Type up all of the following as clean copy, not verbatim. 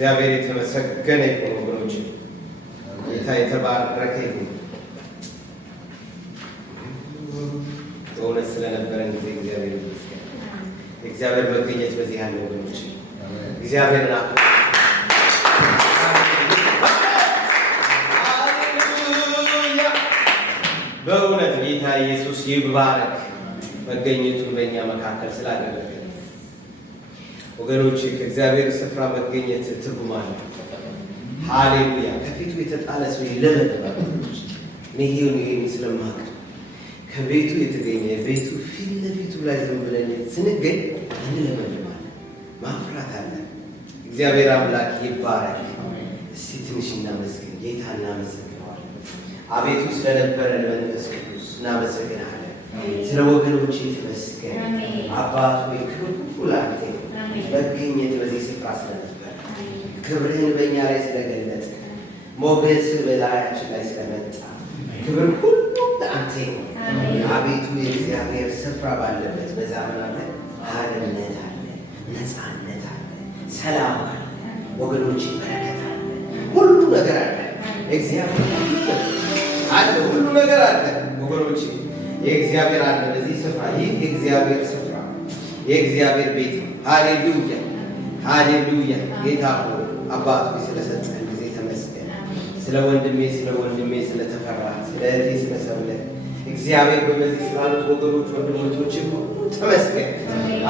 እግዚአብሔር የተመሰገነ ይሁን ወገኖች። ጌታ የተባረከ ይሁን። በእውነት ስለነበረን ጊዜ እግዚአብሔር ይመስገን። እግዚአብሔር መገኘት በዚህ ያለ ወገኖች እግዚአብሔርና በእውነት ጌታ ኢየሱስ ይባረክ መገኘቱን በእኛ መካከል ስላደረገ ወገኖች ከእግዚአብሔር ስፍራ መገኘት ትርጉም አለው። ሃሌሉያ። ከፊቱ የተጣለ ሰው ይለበለባል። ይሄን ስለማቅ ከቤቱ የተገኘ ቤቱ ፊት ለፊቱ ላይ ዝም ብለን ስንገኝ እንለበለባለን። ማፍራት አለ። እግዚአብሔር አምላክ ይባረክ። እስቲ ትንሽ እናመስግን። ጌታ እናመሰግነዋለን። አቤቱ ስለነበረን መንፈስ ቅዱስ እናመሰግናለን። ስለ ወገኖች ተመስገን። አባት ሆይ ክብር ሁሉ ላንተ መገኘት በዚህ ስፍራ ስለነበር ክብርህን በእኛ ላይ ስለገለጽ ሞገስ በላያችን ላይ ስለመጣ ክብር ሁሉ ለአንተ ነው። አቤቱ የእግዚአብሔር ስፍራ ባለበት በዛ ምናለ ሀርነት አለ፣ ነፃነት አለ፣ ሰላም አለ፣ ወገኖች በረከት አለ፣ ሁሉ ነገር አለ። እግዚአብሔር አለ፣ ሁሉ ነገር አለ። ወገኖች የእግዚአብሔር አለ በዚህ ስፍራ። ይህ የእግዚአብሔር ስፍራ የእግዚአብሔር ቤት ነው። ሃሌሉያ ሃሌሉያ። ጌታ ሆይ አባት ሆይ ስለሰጠን ጊዜ ተመስገን። ስለ ወንድሜ ስለተፈራ ስለ እህቴ ስለሰብለት እግዚአብሔር ሆይ በዚህ ስላሉት ወገኖች ወንድሞች ሁሉ ተመስገን።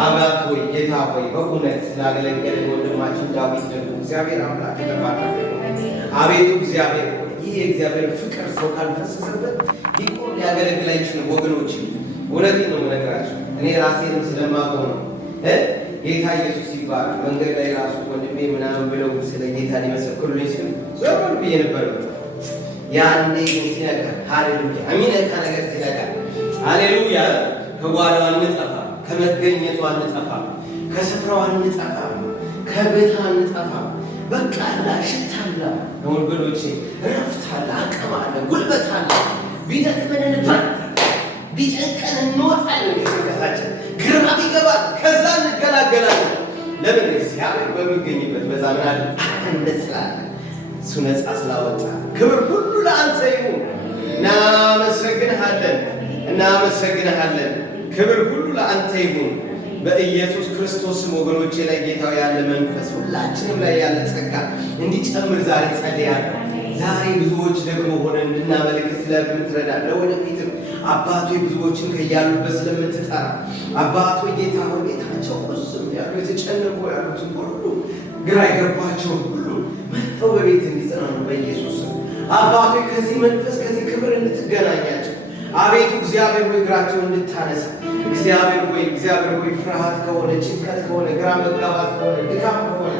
አባት ሆይ ጌታ ሆይ በእውነት ስላገለገለን ወንድማችን ዳዊት ደግሞ እግዚአብሔር አምላክ ተባረከ። አቤቱ እግዚአብሔር ሆይ ይህ የእግዚአብሔር ፍቅር ሰው ካልፈሰሰበት ሊቆም ሊያገለግል አይችልም። ወገኖች እውነቴን ነው የምነግራቸው። እኔ ራሴንም ስለማውቀው ነው። ጌታ ኢየሱስ ይባላል። መንገድ ላይ ራሱ ወንድሜ ምናምን ብለው ስለ ጌታ ሊመሰክሩልኝ ሲሉ ዞር ብዬ ነበር። ያኔ ግን ሲነካ ሃሌሉያ የሚነካ ነገር ሲነካ ሃሌሉያ ከጓዳው አንጠፋ፣ ከመገኘቱ አንጠፋ፣ ከስፍራው አንጠፋ፣ ከቤታ አንጠፋ። በቃ አላ ሽታላ ወንድሞቼ ረፍት አለ፣ አቅም አለ፣ ጉልበት አለ። ቢደክመን እንበረታ፣ ቢጨንቀን እንወጣለን። ከስጋታችን ግራ ቢገባል ከዛ እንገላገላለን። ለምን? እግዚአብሔር በሚገኝበት በዛ ምን አለ እንስላለ እሱ ነፃ ስላወጣ ክብር ሁሉ ለአንተ ይሁን። እናመሰግንሃለን። ክብር ሁሉ ለአንተ ይሁን በኢየሱስ ክርስቶስም። ወገኖቼ ላይ ጌታው ያለ መንፈስ ሁላችንም ላይ ያለ ጸጋ እንዲጨምር ዛሬ ጸልያለሁ። ዛሬ ብዙዎች ደግሞ ሆነን እንድናመልክ ስለምትረዳ ለወደፊትም አባቶ ብዙዎችን ከያሉበት ስለምትጠራ አባቶ ጌታ ሆይ ቤታቸው ቁስም ያሉ የተጨነቁ ያሉትን ሁሉ ግራ የገባቸው ሁሉ መጥተው በቤት እንዲጽናኑ በኢየሱስ አባቶ ከዚህ መንፈስ ከዚህ ክብር እንድትገናኛቸው አቤቱ እግዚአብሔር ሆይ እግራቸውን እንድታነሳ እግዚአብሔር ሆይ ፍርሃት ከሆነ ጭንቀት ከሆነ ግራ መጋባት ከሆነ ድካም ከሆነ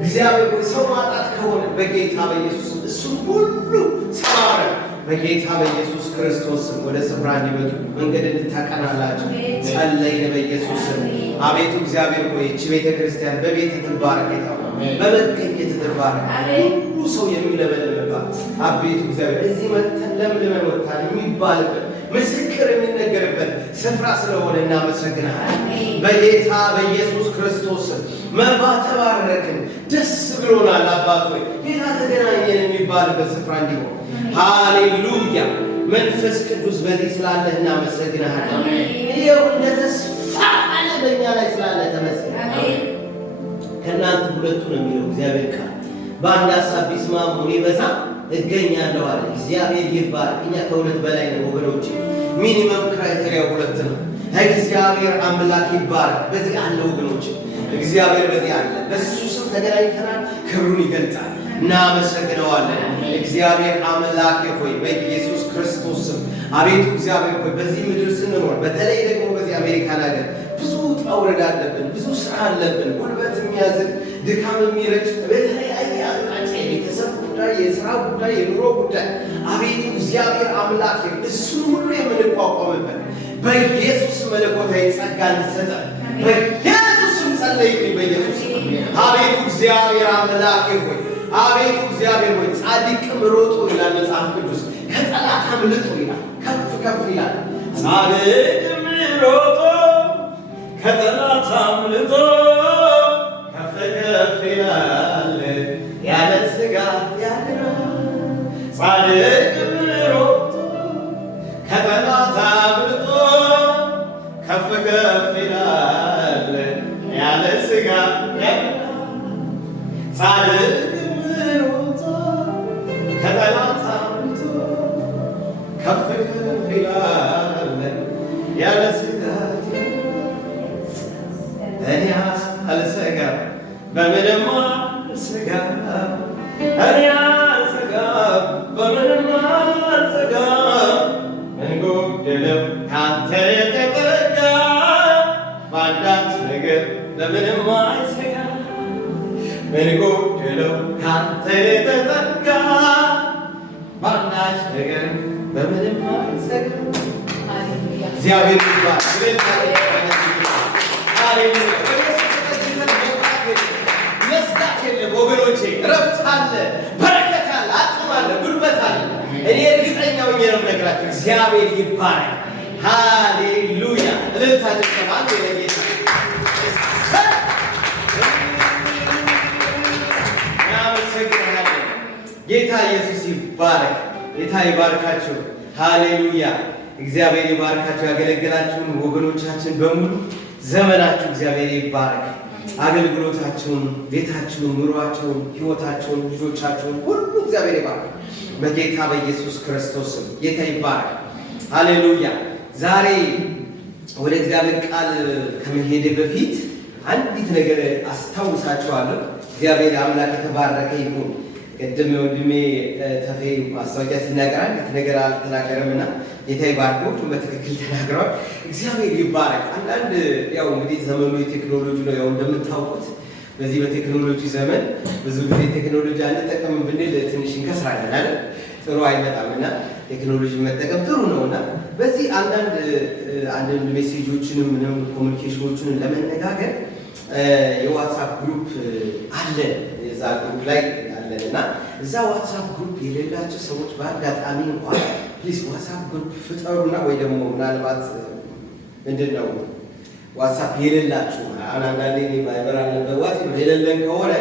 እግዚአብሔር ሆይ ሰው ማጣት ከሆነ በጌታ በኢየሱስ እሱን ሁሉ ሰባብረ በጌታ በኢየሱስ ክርስቶስ ወደ ስፍራ እንዲመጡ መንገድ እንድታቀናላቸው ጸለይን በኢየሱስ ስም። አቤቱ እግዚአብሔር ሆይ እቺ ቤተ ክርስቲያን በቤት ትባረክ፣ ጌታ በመገኘት ትባረክ። ሁሉ ሰው የሚለበለብባት አቤቱ እግዚአብሔር እዚህ መተን ለምልመን ወጣን የሚባልበት ምስክር የሚነገርበት ስፍራ ስለሆነ እናመሰግናለን። በጌታ በኢየሱስ ክርስቶስ መባ ተባረክን፣ ደስ ብሎናል። አባት ሆይ ጌታ ተገናኘን የሚባልበት ስፍራ እንዲሆን ሃሌሉያ። መንፈስ ቅዱስ በዚህ ስላለህ እናመሰግናለን። ይኸው እንደ ተስፋ ቃል በእኛ ላይ ስላለ ተመስገን። ከእናንተ ሁለቱ ነው የሚለው እግዚአብሔር ቃል በአንድ ሀሳብ ቢስማሙ እኔ በዛ እገኛለሁ አለ። እግዚአብሔር ይባረክ። እኛ ከሁለት በላይ ነው ወገኖች። ሚኒመም ክራይቴሪያ ሁለት ነው። እግዚአብሔር አምላክ ይባረክ። በዚህ አለ ወገኖች፣ እግዚአብሔር በዚህ አለ። በሱ ስም ተገናኝተናል። ክብሩን ይገልጣል። እናመሰግነዋለን። እግዚአብሔር አምላክ ሆይ በኢየሱስ ክርስቶስ ስም አቤቱ እግዚአብሔር ሆይ በዚህ ምድር ስንኖር በተለይ ደግሞ በዚህ አሜሪካን ሀገር ብዙ ውጣ ውረድ አለብን፣ ብዙ ስራ አለብን፣ ጉልበት የሚያዝን ድካም የሚረጭ በተለያየ አቅጣጫ የቤተሰብ ጉዳይ፣ የስራ ጉዳይ፣ የኑሮ ጉዳይ አቤቱ እግዚአብሔር አምላክ እሱን ሁሉ የምንቋቋምበት በኢየሱስ መለኮታዊ ጸጋ እንድትሰጠን በኢየሱስም ጸለይኩኝ። በኢየሱስ አቤቱ እግዚአብሔር አምላክ ሆይ አቤቱ እግዚአብሔር ሆይ ጻድቅም ሮጦ ይላል መጽሐፍ ቅዱስ ከጠላት አምልጦ ይላል፣ ከፍ ይላል። ጻድቅም ሮጦ ከጠላት አምልጦ ከፍ ይላል። ያለ ስጋት ያድናል። ጻድቅ ሮጦ ከጠላት አምልጦ ከፍ ከፍ ይላል ያለ ስጋት ያድናል። ጻድቅ ሮጦ ከጠላት አምልጦ ከፍ ከፍ ይላል ያለ ስጋት እኔ አልሰጋም በምንም አልሰጋም እኔ አልሰጋም በምንም አልሰጋም ምን ጎደለው ካንተ የተጠጋ በአንዳች ነገር በምንም አይሰጋም ምን ጎደለው ካንተ የተጠጋ በአንዳች ነገር በምንም አይሰጋም። እግዚአብሔር ይባርክ። መስጋት የለም ወገኖቼ፣ እረፍት አለ፣ በረከት አለ፣ አቅም አለ፣ ጉልበት አለ። እኔ እርግጠኛ ሆኜ ነው የምነግራችሁ። እግዚአብሔር ይባረክ። ሃሌሉያ። እልልታ ተሰማን ለጌታ እናመሰግናለን። ጌታ ኢየሱስ ይባረክ። ጌታ ይባርካችሁ። ሃሌሉያ። እግዚአብሔር ይባርካችሁ። ያገለገላችሁን ወገኖቻችን በሙሉ ዘመናችሁ እግዚአብሔር ይባረክ። አገልግሎታችሁን፣ ቤታችሁን፣ ኑሯችሁን፣ ሕይወታችሁን፣ ልጆቻችሁን ሁሉ እግዚአብሔር ይባረክ በጌታ በኢየሱስ ክርስቶስ ስም። ጌታ ይባረክ። ሃሌሉያ። ዛሬ ወደ እግዚአብሔር ቃል ከመሄድ በፊት አንዲት ነገር አስታውሳችኋለሁ። እግዚአብሔር አምላክ የተባረከ ይሁን። ቅድም ወንድሜ ተፌ ማስታወቂያ ሲናገር አንዲት ነገር አልተናገረምና ጌታ ይባርክ። በትክክል ተናግረዋል። እግዚአብሔር ይባረክ። አንዳንድ ያው እንግዲህ ዘመኑ የቴክኖሎጂ ነው። ያው እንደምታውቁት በዚህ በቴክኖሎጂ ዘመን ብዙ ጊዜ ቴክኖሎጂ አንጠቀም ብንል ትንሽ እንከስራለን አይደል? ጥሩ አይመጣምና ቴክኖሎጂ መጠቀም ጥሩ ነውና በዚህ አንዳንድ ሜሴጆችንም ምንም ኮሙኒኬሽኖችን ለመነጋገር የዋትስአፕ ግሩፕ አለ። የዛ ግሩፕ ላይ አለንና እዛ ዋትስአፕ ግሩፕ የሌላቸው ሰዎች በአጋጣሚ እንኳን ፕሊዝ ዋትስአፕ ግሩፕ ፍጠሩና ወይ ደግሞ ምናልባት ምንድነው ዋትስአፕ የሌላችሁ አንዳንዴ ቫይበር አለበት ዋትስአፕ የሌለን ከሆነ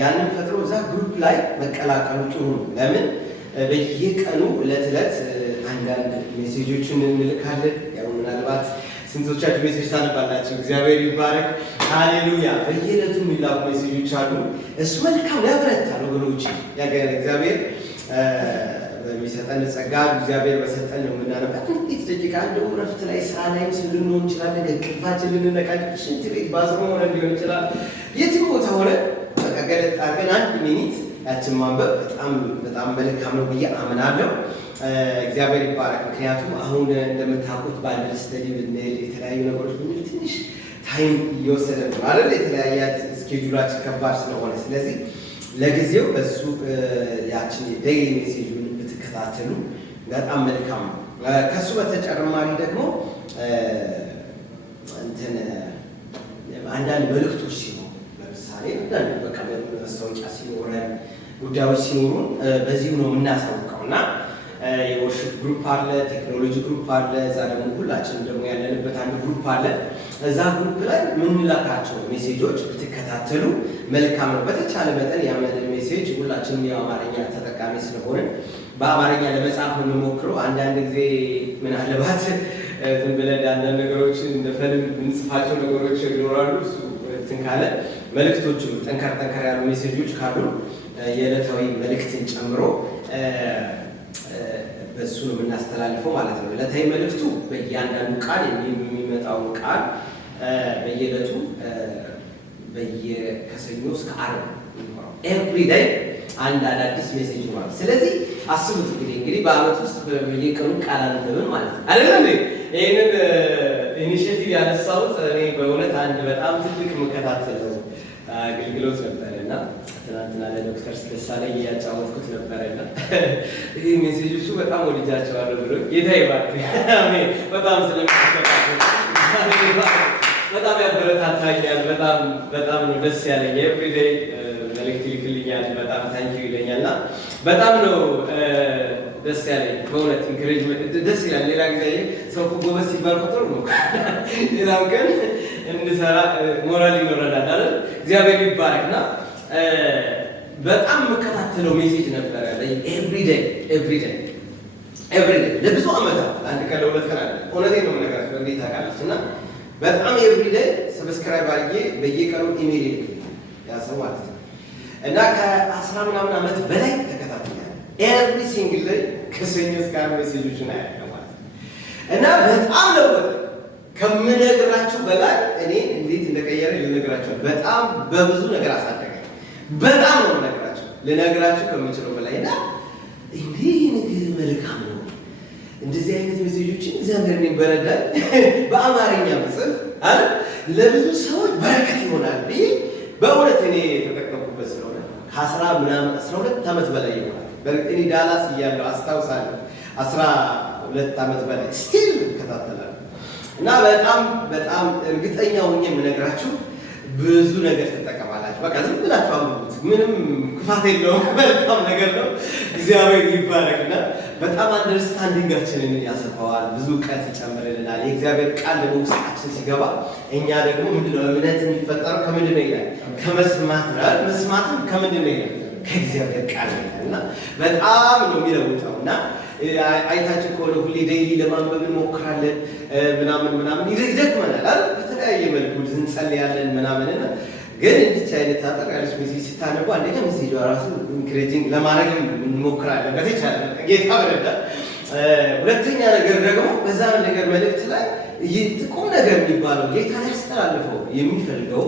ያንን ፈጥሮ እዛ ግሩፕ ላይ መቀላቀሉ ጥሩ ነው። ለምን በየቀኑ ዕለት ዕለት አንዳንድ ሜሴጆችን እንልካለን። ያው ምናልባት ስንቶቻችሁ ሜሴጅ ታነባላችሁ? እግዚአብሔር ይባረክ። ሃሌሉያ። በየዕለቱ የሚላኩ ሜሴጆች አሉ። እሱ መልካም ያበረታል ወገኖች። እግዚአብሔር በሚሰጠን ጸጋ እግዚአብሔር በሰጠን ነው የምናነባት። ጥቂት ደቂቃ እንደው ረፍት ላይ ስራ ላይም ልንሆን እንችላለን። ከእንቅልፋችን ልንነቃል፣ ሽንት ቤት ባዝሮ ሆነ ሊሆን ይችላል። የትም ቦታ ሆነ በቃ ገለጥ አድርገን አንድ ሚኒት ያችን ማንበብ በጣም መልካም ነው ብዬ አምናለሁ። እግዚአብሔር ይባረክ። ምክንያቱም አሁን እንደምታውቁት ባይብል ስተዲ ብንል የተለያዩ ነገሮች ብንል ትንሽ ታይም እየወሰደ ነው አይደል? የተለያየ ስኬጁላችን ከባድ ስለሆነ ስለዚህ ለጊዜው በሱ ያችን ዴይሊ ሜሴጁን ብትከታተሉ በጣም መልካም ነው። ከሱ በተጨማሪ ደግሞ አንዳንድ መልእክቶች ሲኖሩ ለምሳሌ አንዳንድ በቃ ማስታወቂያ ሲኖረን ጉዳዮች ሲኖሩን በዚሁ ነው የምናሳውቀው እና የወርሽፕ ግሩፕ አለ፣ ቴክኖሎጂ ግሩፕ አለ። እዛ ደግሞ ሁላችንም ደግሞ ያለንበት አንድ ግሩፕ አለ። እዛ ግሩፕ ላይ የምንላካቸው ሜሴጆች ብትከታተሉ መልካም ነው። በተቻለ መጠን ያመደ ሜሴጅ ሁላችንም የአማርኛ ተጠቃሚ ስለሆነ በአማርኛ ለመጻፍ ነው የምንሞክረው። አንዳንድ ጊዜ ምናልባት ዝም ብለን አንዳንድ ነገሮች እንደፈልም የምንጽፋቸው ነገሮች ይኖራሉ። እሱ እንትን ካለ መልእክቶች ጠንከር ያሉ ሜሴጆች ካሉ የዕለታዊ መልእክትን ጨምሮ በሱ ነው የምናስተላልፈው ማለት ነው። ዕለታዊ መልእክቱ በእያንዳንዱ ቃል የሚመጣውን ቃል በየዕለቱ ከሰኞ እስከ ዓርብ ኤቭሪ ዴይ አንድ አዳዲስ ሜሴጅ ይኖራል። ስለዚህ አስቡት እንግዲህ በአመት ውስጥ በየቀኑ ቃል አንብበን ማለት ነው አይደል? ይህንን ኢኒሼቲቭ ያነሳሁት እኔ በእውነት አንድ በጣም ትልቅ የምከታተለው አገልግሎት ነበረና ትናንትና ለዶክተር ደሳለኝ እያጫወትኩት ነበረና ይህ ሜሴጆቹ በጣም ወድጃቸዋለሁ ብሎ ጌታ ይባርክ። አሜን። በጣም ስለምትከታተሉ በጣም ያበረታታኛል። በጣም ነው ደስ ያለኝ። ኤቭሪዴይ መልእክት ይልክልኛል። በጣም ታንኪዩ ይለኛልና በጣም ነው ደስ ያለኝ በእውነት ኢንካሬጅመንት ደስ ይላል። ሌላ ጊዜ ሰው ጎበዝ ሲባል ቁጥር ነው ሌላው ግን እንሰራ ሞራል ይኖረናል አይደል? እግዚአብሔር ይባረክና በጣም የምከታተለው ሜሴጅ ነበረ ኤቭሪዴይ ለብዙ ዓመታት አንድ ቀን ለሁለት ቀን አለ። እውነቴን ነው የምነግራቸው እንዴት ታውቃለች። እና በጣም ኤቭሪዴይ ሰብስክራይብ አድርጌ በየቀኑ ኢሜል ይልክልኛል ያ ሰው ማለት ነው። እና ከ10 ምናምን ዓመት በላይ ተከታትያለሁ። ኤቭሪ ሲንግል ላይ ከሰኞ እስከ ዓርብ ሜሴጆችን አያለሁ ማለት ነው። እና በጣም ለወጠ ከምነግራችሁ በላይ እኔ እንዴት እንደቀየረ ልነግራችሁ በጣም በብዙ ነገር አሳደገኝ። በጣም ነው የምነግራችሁ ልነግራችሁ ከምችለው በላይ እና እንዲህ ነገር መልካም ነው። እንደዚህ አይነት ሜሴጆችን እግዚአብሔር እኔን በረዳኝ በአማርኛ መጽሐፍ አይደል ለብዙ ሰዎች በረከት ይሆናል ብዬ በእውነት እኔ የተጠቀምኩበት ስለሆነ ከ12 ዓመት በላይ ይሆናል። እኔ ዳላስ እያለሁ አስታውሳለሁ 12 ዓመት በላይ ስቲል እከታተላለሁ እና በጣም እርግጠኛ ሆኜ የምነግራችሁ ብዙ ነገር ትጠቀማላችሁ። በቃ ዝም ብላችሁ አንብቡት፣ ምንም ክፋት የለውም፣ መልካም ነገር ነው። እግዚአብሔር ይባረክና በጣም አንደርስታንዲንጋችንን ያሰፋዋል፣ ብዙ እውቀት ይጨምርልናል። የእግዚአብሔር ቃል ደግሞ ውስጣችን ሲገባ እኛ ደግሞ ምንድነው እምነት የሚፈጠረው ከምንድን ነው ይላል? ከመስማት ነው። መስማትም ከምንድን ነው ይላል? ከእግዚአብሔር ቃል ነው እና በጣም ነው የሚለውጠው እና አይታችሁ ከሆነ ሁሌ ዴይሊ ለማንበብ እንሞክራለን ምናምን ይደክመናል አይደል? በተለያየ መልኩ እንጸልያለን ምናምን ግን እንድች አይነት አጠር ያለች ሜሴጅ ስታነቡ አንደኛ ሜሴጇ ራሱ ኢንክሬጂንግ ለማድረግ እንሞክራለን በተቻለ ጌታ በረዳ። ሁለተኛ ነገር ደግሞ በዛ ነገር መልእክት ላይ ቁም ነገር የሚባለው ጌታ ሊያስተላልፈው የሚፈልገው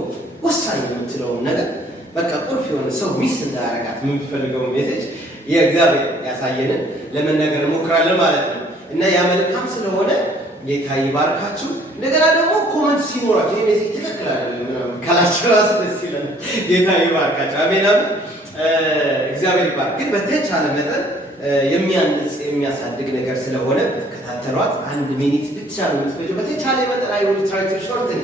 ወሳኝ የምትለውን ነገር በቃ ቁልፍ የሆነ ሰው ሚስ እንዳያረጋት የምትፈልገው ሜሴጅ የእግዚአብሔር ያሳየንን ለመናገር እንሞክራለን ማለት ነው እና ያ መልካም ስለሆነ ጌታ ይባርካችሁ። እንደገና ደግሞ ኮመንት ሲኖራችሁ ይሄ ሜሴጅ ትክክል አይደለም ምናምን ካላችሁ ራሱ ደስ ይላል። ጌታ ይባርካችሁ። አሜን አሜን። እግዚአብሔር ይባርክ። ግን በተቻለ መጠን የሚያንጽ የሚያሳድግ ነገር ስለሆነ ተከታተሏት። 1 ሚኒት ብቻ ነው የምትፈጀው። በተቻለ መጠን አይ ዊል ትራይ ቱ ሾርትን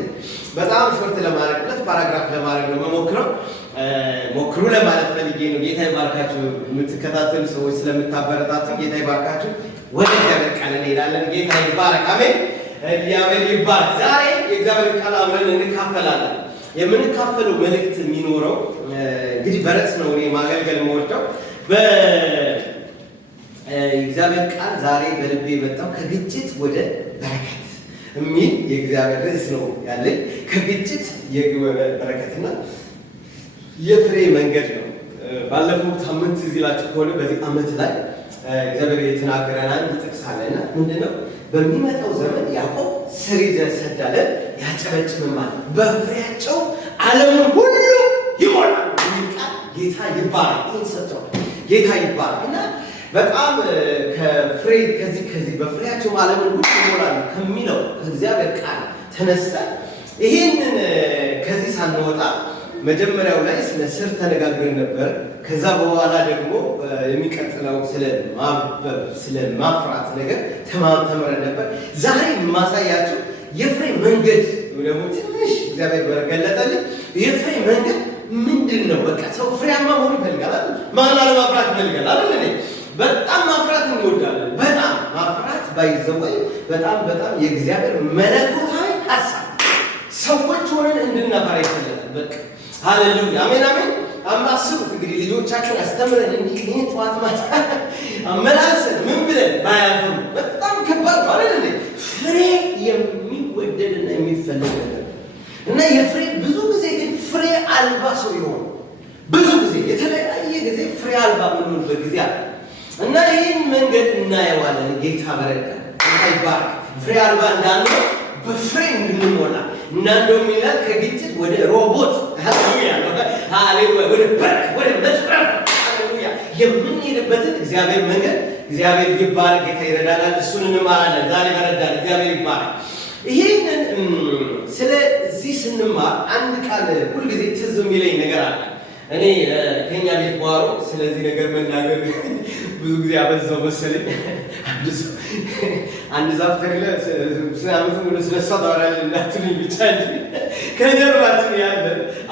በጣም ሾርት ለማድረግ ሁለት ፓራግራፍ ለማድረግ ነው መሞክረው። ሞክሩ ለማለት ፈልጌ ነው። ጌታ ይባርካችሁ። የምትከታተሉ ሰዎች ስለምታበረታቱ ጌታ ይባርካችሁ። ወደ እግዚአብሔር ቃል እንሄዳለን። ጌታ ይባርክ። አሜን። እግዚአብሔር ይባርክ። ዛሬ የእግዚአብሔር ቃል አብረን እንካፈላለን። የምንካፈለው መልእክት የሚኖረው እንግዲህ በርዕስ ነው እኔ ማገልገል የምወደው የእግዚአብሔር ቃል ዛሬ በልቤ የመጣው ከግጭት ወደ በረከት የሚል የእግዚአብሔር ርዕስ ነው ያለኝ። ከግጭት ወደ በረከትና የፍሬ መንገድ ነው። ባለፈው ሳምንት እዚህ ላችሁ ከሆነ በዚህ ዓመት ላይ እግዚአብሔር የተናገረን አንድ ጥቅስ አለና ምንድነው? በሚመጣው ዘመን ያዕቆብ ስር ይሰዳል ያጨበጭብማል፣ በፍሬያቸው ዓለምን ሁሉ ይሞላል። ጌታ ይባረክ። ይህን ሰጥቷል። ጌታ ይባረክ እና በጣም ከፍሬ ከዚህ በፍሬያቸው ዓለምን ሁሉ ይሞላል ከሚለው ከእግዚአብሔር ቃል ተነስተን ይህንን ከዚህ ሳንወጣ መጀመሪያው ላይ ስለ ስር ተነጋግረን ነበር። ከዛ በኋላ ደግሞ የሚቀጥለው ስለ ማፍራት ነገር ተምረን ነበር። ዛሬ የማሳያችሁ የፍሬ መንገድ ደግሞ ትንሽ እግዚአብሔር በገለጠልኝ የፍሬ መንገድ ምንድን ነው? በቃ ሰው ፍሬያማ መሆን ይፈልጋል አይደል? ማን ለማፍራት ይፈልጋል አይደል? በጣም ማፍራት እንወዳለን። በጣም ማፍራት ባይዘወይ በጣም የእግዚአብሔር መለኮታዊ ሐሳብ ሰዎች ሆነን እንድናፈራ ይፈልጋል። በቃ ሃሌሉያ አሜን አሜን። አማስቡት እንግዲህ ልጆቻችን አስተምረን እንዲህ ጠዋት ማታ አመላልሰን ምን ብለን ባያፍሩ በጣም ከባድ አይደል? ፍሬ የሚወደድና የሚፈልግ ነገር እና የፍሬ ብዙ ጊዜ ግን ፍሬ አልባ ሰው ይሆን ብዙ ጊዜ የተለያየ ጊዜ ፍሬ አልባ ምንሆንበት ጊዜ አለ እና ይህን መንገድ እናየዋለን። ጌታ በረዳ ይባርክ። ፍሬ አልባ እንዳንሆን በፍሬ እንድንሞላ እና እንደውም ይላል ከግጭት ወደ ሮቦት ሃሌሉያ ወደ በረከት ወደ መትረፍ ሃሌሉያ የምንሄድበትን እግዚአብሔር መንገድ እግዚአብሔር ይባርክ። ጌታ ይረዳናል። እሱን እንማራለን። ዛሬ በረዳን። እግዚአብሔር ይባርክ። ይሄንን ስለዚህ ስንማር አንድ ቃል ሁልጊዜ ትዝ የሚለኝ ነገር አለ። እኔ ከኛ ቤት ጓሮ ስለዚህ ነገር መናገር ብዙ ጊዜ አበዛው መሰለኝ። አንድ ዛፍ ተክለ ስለአመት ሙሉ ስለሷ ታወራለህ እንዳትሉኝ ብቻ እንጂ ከጀርባችን ያለ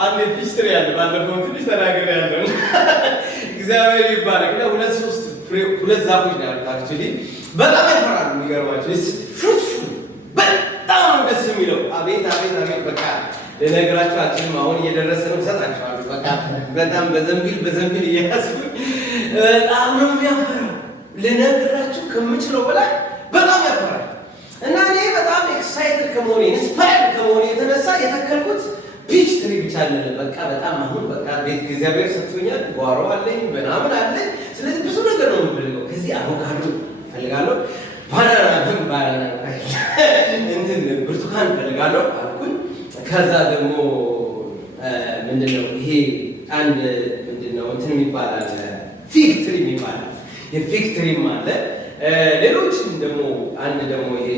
አንድ ፒስትሪ ያለ ባለፈው ትንሽ ተናገር ያለው እግዚአብሔር ይባረክ። እና ሁለት ዛፎች ነው ያሉት። አክቹሊ በጣም ያፈራሉ። የሚገርማቸው ፍሩትፉል በጣም ደስ የሚለው አቤት በቃ ልነግራችሁ አልችልም። አሁን እየደረሰ ነው፣ እሰጣችኋለሁ። በቃ በጣም በዘንቢል እየያዝኩኝ በጣም ነው የሚያፈራው። ልነግራችሁ ከምችለው በላይ በጣም ያፈራል። እና እኔ በጣም ኤክሳይትድ ከመሆኔ ኢንስፓየርድ ከመሆኔ የተነሳ የተከልኩት ፒች ትሪ ብቻ አይደለም። በቃ በጣም አሁን በቃ ቤት እግዚአብሔር ሰጥቶኛል፣ ጓሮ አለኝ፣ ምናምን አለኝ። ስለዚህ ብዙ ነገር ነው የምፈልገው። ከዚህ አቮካዶ እፈልጋለሁ፣ ባናና እንትን ብርቱካን እፈልጋለሁ አልኩኝ። ከዛ ደግሞ ምንድነው ይሄ አንድ ምንድነው እንትን የሚባላል ፊግ ትሪ የሚባላል የፊግ ትሪም አለ። ሌሎችም ደግሞ አንድ ደግሞ ይሄ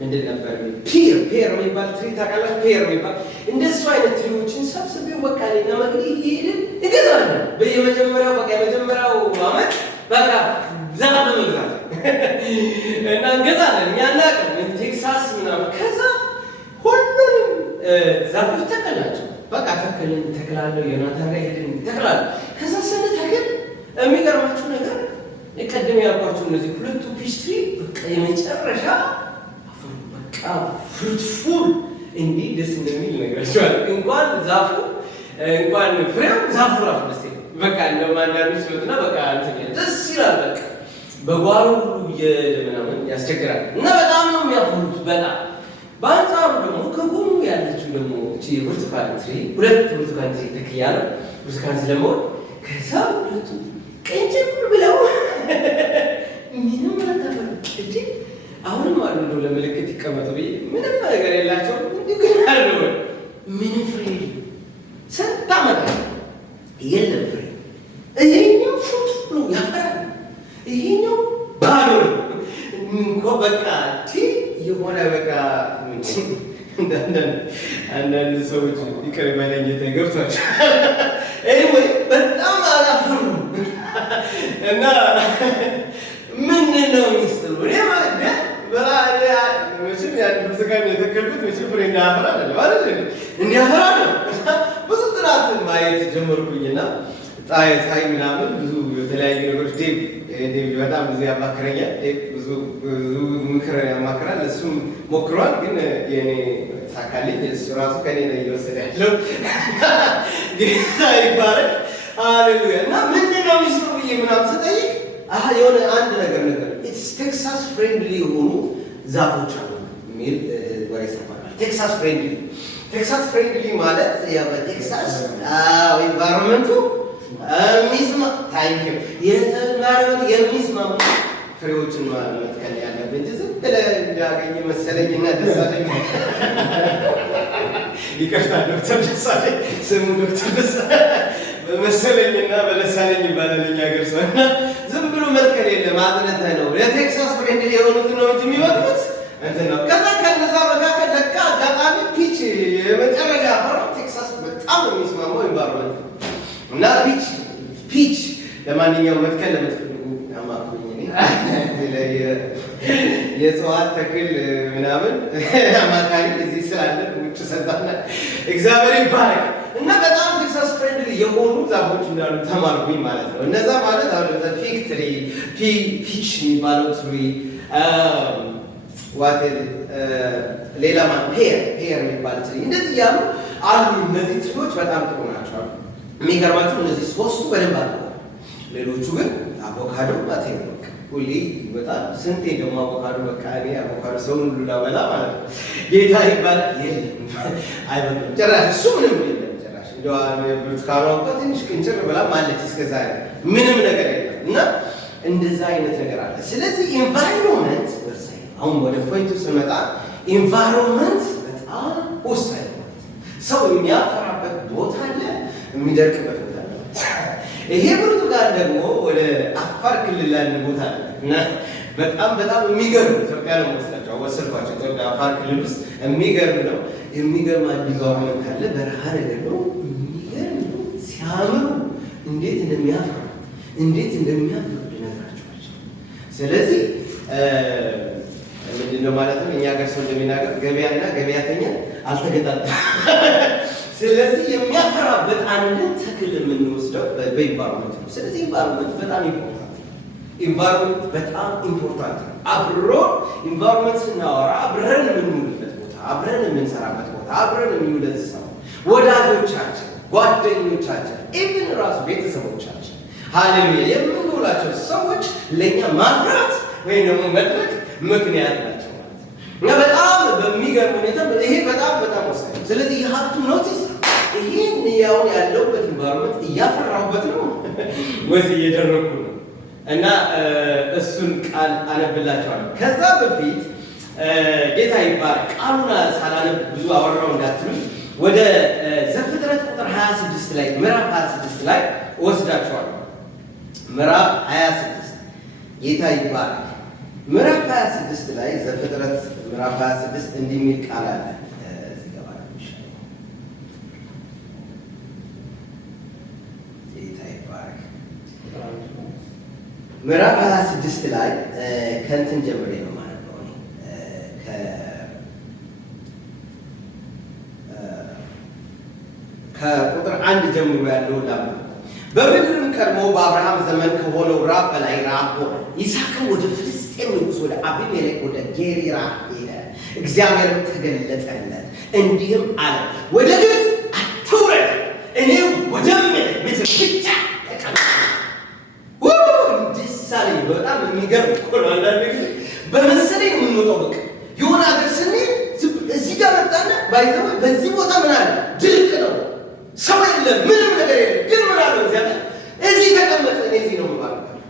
ምንድን ነበር ፔር የሚባል ትሪ ታውቃላችሁ? ፔር የሚባል እንደሱ አይነት ትሪዎችን ሰብስቤው በቃ እኔና መቅዲ ይሄድን እገዛለን። የመጀመሪያው አመት በቃ ዛፍ በመግዛት እና እንገዛለን። እኛ አናውቅም ቴክሳስ ምናምን። ከዛ ሁሉንም ዛፎች ተከልናቸው። በቃ ተክላለሁ ዮናታን ጋር ሄድን ተክላለሁ። ከዛ ስንተክል የሚገርማችሁ ነገር ቅድም ያልኳቸው እነዚህ ሁለቱ ፒች ትሪ በቃ የመጨረሻ በቃ ፍሩትፉል እንዲህ ደስ እንደሚል ነገራቸዋል። እንኳን ዛፉ እንኳን ፍሬው ዛፉ ራሱ ደስ ይላል። በቃ እንደማንዳንዱ ስለትና በቃ እንትን ደስ ይላል። በቃ በጓሮ ሁሉ የደመናምን ያስቸግራል እና በጣም ነው የሚያፈሩት በጣም። በአንጻሩ ደግሞ ከጎኑ ያለችው ደግሞ እቺ የብርቱካን ትሪ ሁለት ብርቱካን ትሪ ተክያለሁ ብርቱካን ስለመሆን ከዛ ሁለቱ ቀንጭም ብለው ምንም አታፈሩ እንጂ አሁንም አሉ ነው ለምልክት ይቀመጡ ብዬ ምንም ነገር የላቸውም። እንዲህ አሉ ምንም ፍሬ ስንት ዓመት የለም ፍሬ። ይሄኛው ፉት ነው ያፈራል፣ ይሄኛው ባዶ እንኳ በቃ የሆነ በቃ አንዳንድ ሰዎች ይቅር በለኝ ተገብቷቸው ኤኒዌይ በጣም አላፈሩ እና ምንድን ነው ሚስጥሩ? መቼም ያን ብርቱካን የተከልኩት መቼም ፍሬ እንዳያፈራ አይደለም እንዲያፈራ ነው። ብዙ ጥናትን ማየት ጀመርኩኝና ፀሐይ ምናምን ብዙ የተለያዩ ነገሮች ዴቭ በጣም ብዙ ያማክረኛል። ብዙ ምክር ያማክራል። እሱም ሞክሯል፣ ግን የኔ ሳካልኝ እሱ ራሱ ከኔ ነው እየወሰደ ያለው። ጌታ ይባረክ፣ ሃሌሉያ። እና ምንድን ነው ሚስጥሩ ብዬ ምናምን ስጠይቅ የሆነ አንድ ነገር ቴክሳስ ፍሬንድሊ የሆኑ ዛፎች አሉ የሚል ወሬ ሰማሁ። ቴክሳስ ፍሬንድሊ ማለት በቴክሳስ ኢንቫይሮንመንቱ የሚስማሙ ፍሬዎችን መትከል ያለብን እንጂ ዝም ብለህ እንዳገኘ መሰለኝና ደሳለኝ ይቅርታ ዶክተር ደሳለኝ ስሙ ዶክተር ደሳለኝ በመሰለኝና በደሳለኝ ይባላል እኛ ሀገር ሰው እና ዝም ብሎ መትከል የለም አጥንተህ ነው። ለቴክሳስ ፍሬንድሊ የሆኑትን ነው እንጂ የሚመጡት እንትን ነው። ከዛ ከነዛ መካከል ለካ አጋጣሚ ፒች የመጨረሻ ቴክሳስ በጣም የሚስማማው ኢንቫይሮንመንት ነው እና ፒች ለማንኛውም መትከል ለምትፈልጉ አማክሩኝ። የእጽዋት ተክል ምናምን አማካሪ እዚህ ስላለ ውጭ ሰጣና እግዚአብሔር ይባረክ እና በጣም ቴክሳስ ፍሬንድሊ የሆኑ ዛፎች እንዳሉ ተማርኩኝ ማለት ነው። እነዛ ማለት አሁን ፊግ ትሪ፣ ፒች የሚባለው ትሪ ሌላ ፔር የሚባል ትሪ እንደዚህ ያሉ አሉ። እነዚህ ትሪዎች በጣም ጥሩ ናቸው። የሚገርማችሁ እነዚህ ሶስቱ በደንብ አሉ። ሌሎቹ ግን አቮካዶ ባቴን ሁሌ በጣም ስንቴ ደግሞ አቮካዶ በቃ እኔ አቮካዶ ሰውን ሁሉ ላበላ ማለት ነው። ጌታ ይባላል። የለም አይበቅም ጭራሽ፣ እሱ ምንም የለም ጭራሽ። እንደው ብርቱካኗ እንኳ ትንሽ ቅንጭር ብላ ማለች እስከዛ ምንም ነገር የለም። እና እንደዛ አይነት ነገር አለ። ስለዚህ ኢንቫይሮንመንት ወሳኝ። አሁን ወደ ፖይንቱ ስመጣ ኢንቫይሮንመንት በጣም ወሳኝ ነው። ሰው የሚያፈራበት ቦታ አለ፣ የሚደርቅበት ቦታ አለ። ይሄ ብርቱካን ደግሞ ወደ አፋር ክልል ያለ ቦታ አለ እና በጣም የሚገርም ኢትዮጵያ ነው መስላቸው ወሰድኳቸው። ኢትዮጵያ አፋር ክልል ውስጥ የሚገርም ነው። የሚገርም ኢንቫይሮንመንት አለ። በረሃ ነገር ነው። የሚገርም ነው። ሲያምሩ እንዴት እንደሚያፈሩ ልነግራችኋለሁ። ስለዚህ ምንድነው ማለት ነው እኛ ጋር ሰው እንደሚናገር ገበያና ገበያተኛ አልተገጣጠመም። ስለዚህ የሚያፈራበት አንድን ተክል የምንወስደው በኢንቫይሮንመንት ነው። ስለዚህ ኢንቫይሮንመንት በጣም ኢምፖርታንት ነው። አብሮ ኢንቫይሮንመንት ስናወራ አብረን የምንውልበት ቦታ አብረን የምንሰራበት ቦታ፣ አብረን የሚውለን ሰው፣ ወዳጆቻችን፣ ጓደኞቻችን፣ ኢቭን ራሱ ቤተሰቦቻችን ሃሌሉያ የምንውላቸው ሰዎች ለእኛ ማፍራት ወይም ደግሞ መድረክ ምክንያት ናቸው ማለት ነው። እና በጣም በሚገርም ሁኔታ ይሄ በጣም ወሳኝ ነው። ስለዚህ የሀብቱ ኖቲስ ይሄን ያው ያለውበት ኢንቫይሮመንት እያፈራሁበት ነው ወይስ እየደረኩ ነው? እና እሱን ቃል አነብላችኋለሁ። ከዛ በፊት ጌታ ይባረክ። ቃሉን ሳላነብ ብዙ አወራው እንዳትሉ ወደ ዘፍጥረት ቁጥር 26 ላይ ምዕራፍ 26 ላይ ወስዳችኋለሁ። ምዕራፍ 26 ጌታ ይባረክ። ምዕራፍ 26 ላይ ዘፍጥረት ምዕራፍ 26 እንዲህ የሚል ቃል አለ። እዚህ ጋር ጌታ ይባረክ። ምዕራፍ 26 ላይ ከእንትን ጀምሬ ነው ማለት ነው። ከቁጥር 1 ጀምሮ ያለው ላም በምድርም ቀድሞ በአብርሃም ዘመን ከሆነው ራብ በላይ ራብ ሆነ። ይስሐቅም ወደ ፍልስጤም ንጉሥ ወደ አቢሜሌክ ወደ ጌራራ ሄደ። እግዚአብሔርም ተገለጠለት እንዲህም አለ፣ ወደ ግብፅ አትውረድ፣ እኔ ወደምልህ ምድር ብቻ ተቀመጥ። ደሳለኝ በጣም የሚገርም እኮ ነው። አንዳንድ ጊዜ በመሰለኝ የምንወጣው በቃ የሆነ ሀገር ስንሄድ እዚህ ጋር መጣና ባይዘው በዚህ ቦታ ምን አለ ድርቅ ነው፣ ሰው የለም፣ ምንም ነገር የለም። ግን ምን አለ እግዚአብሔር እዚህ ተቀመጥ፣ እኔ እዚህ ነው ማለት ነው።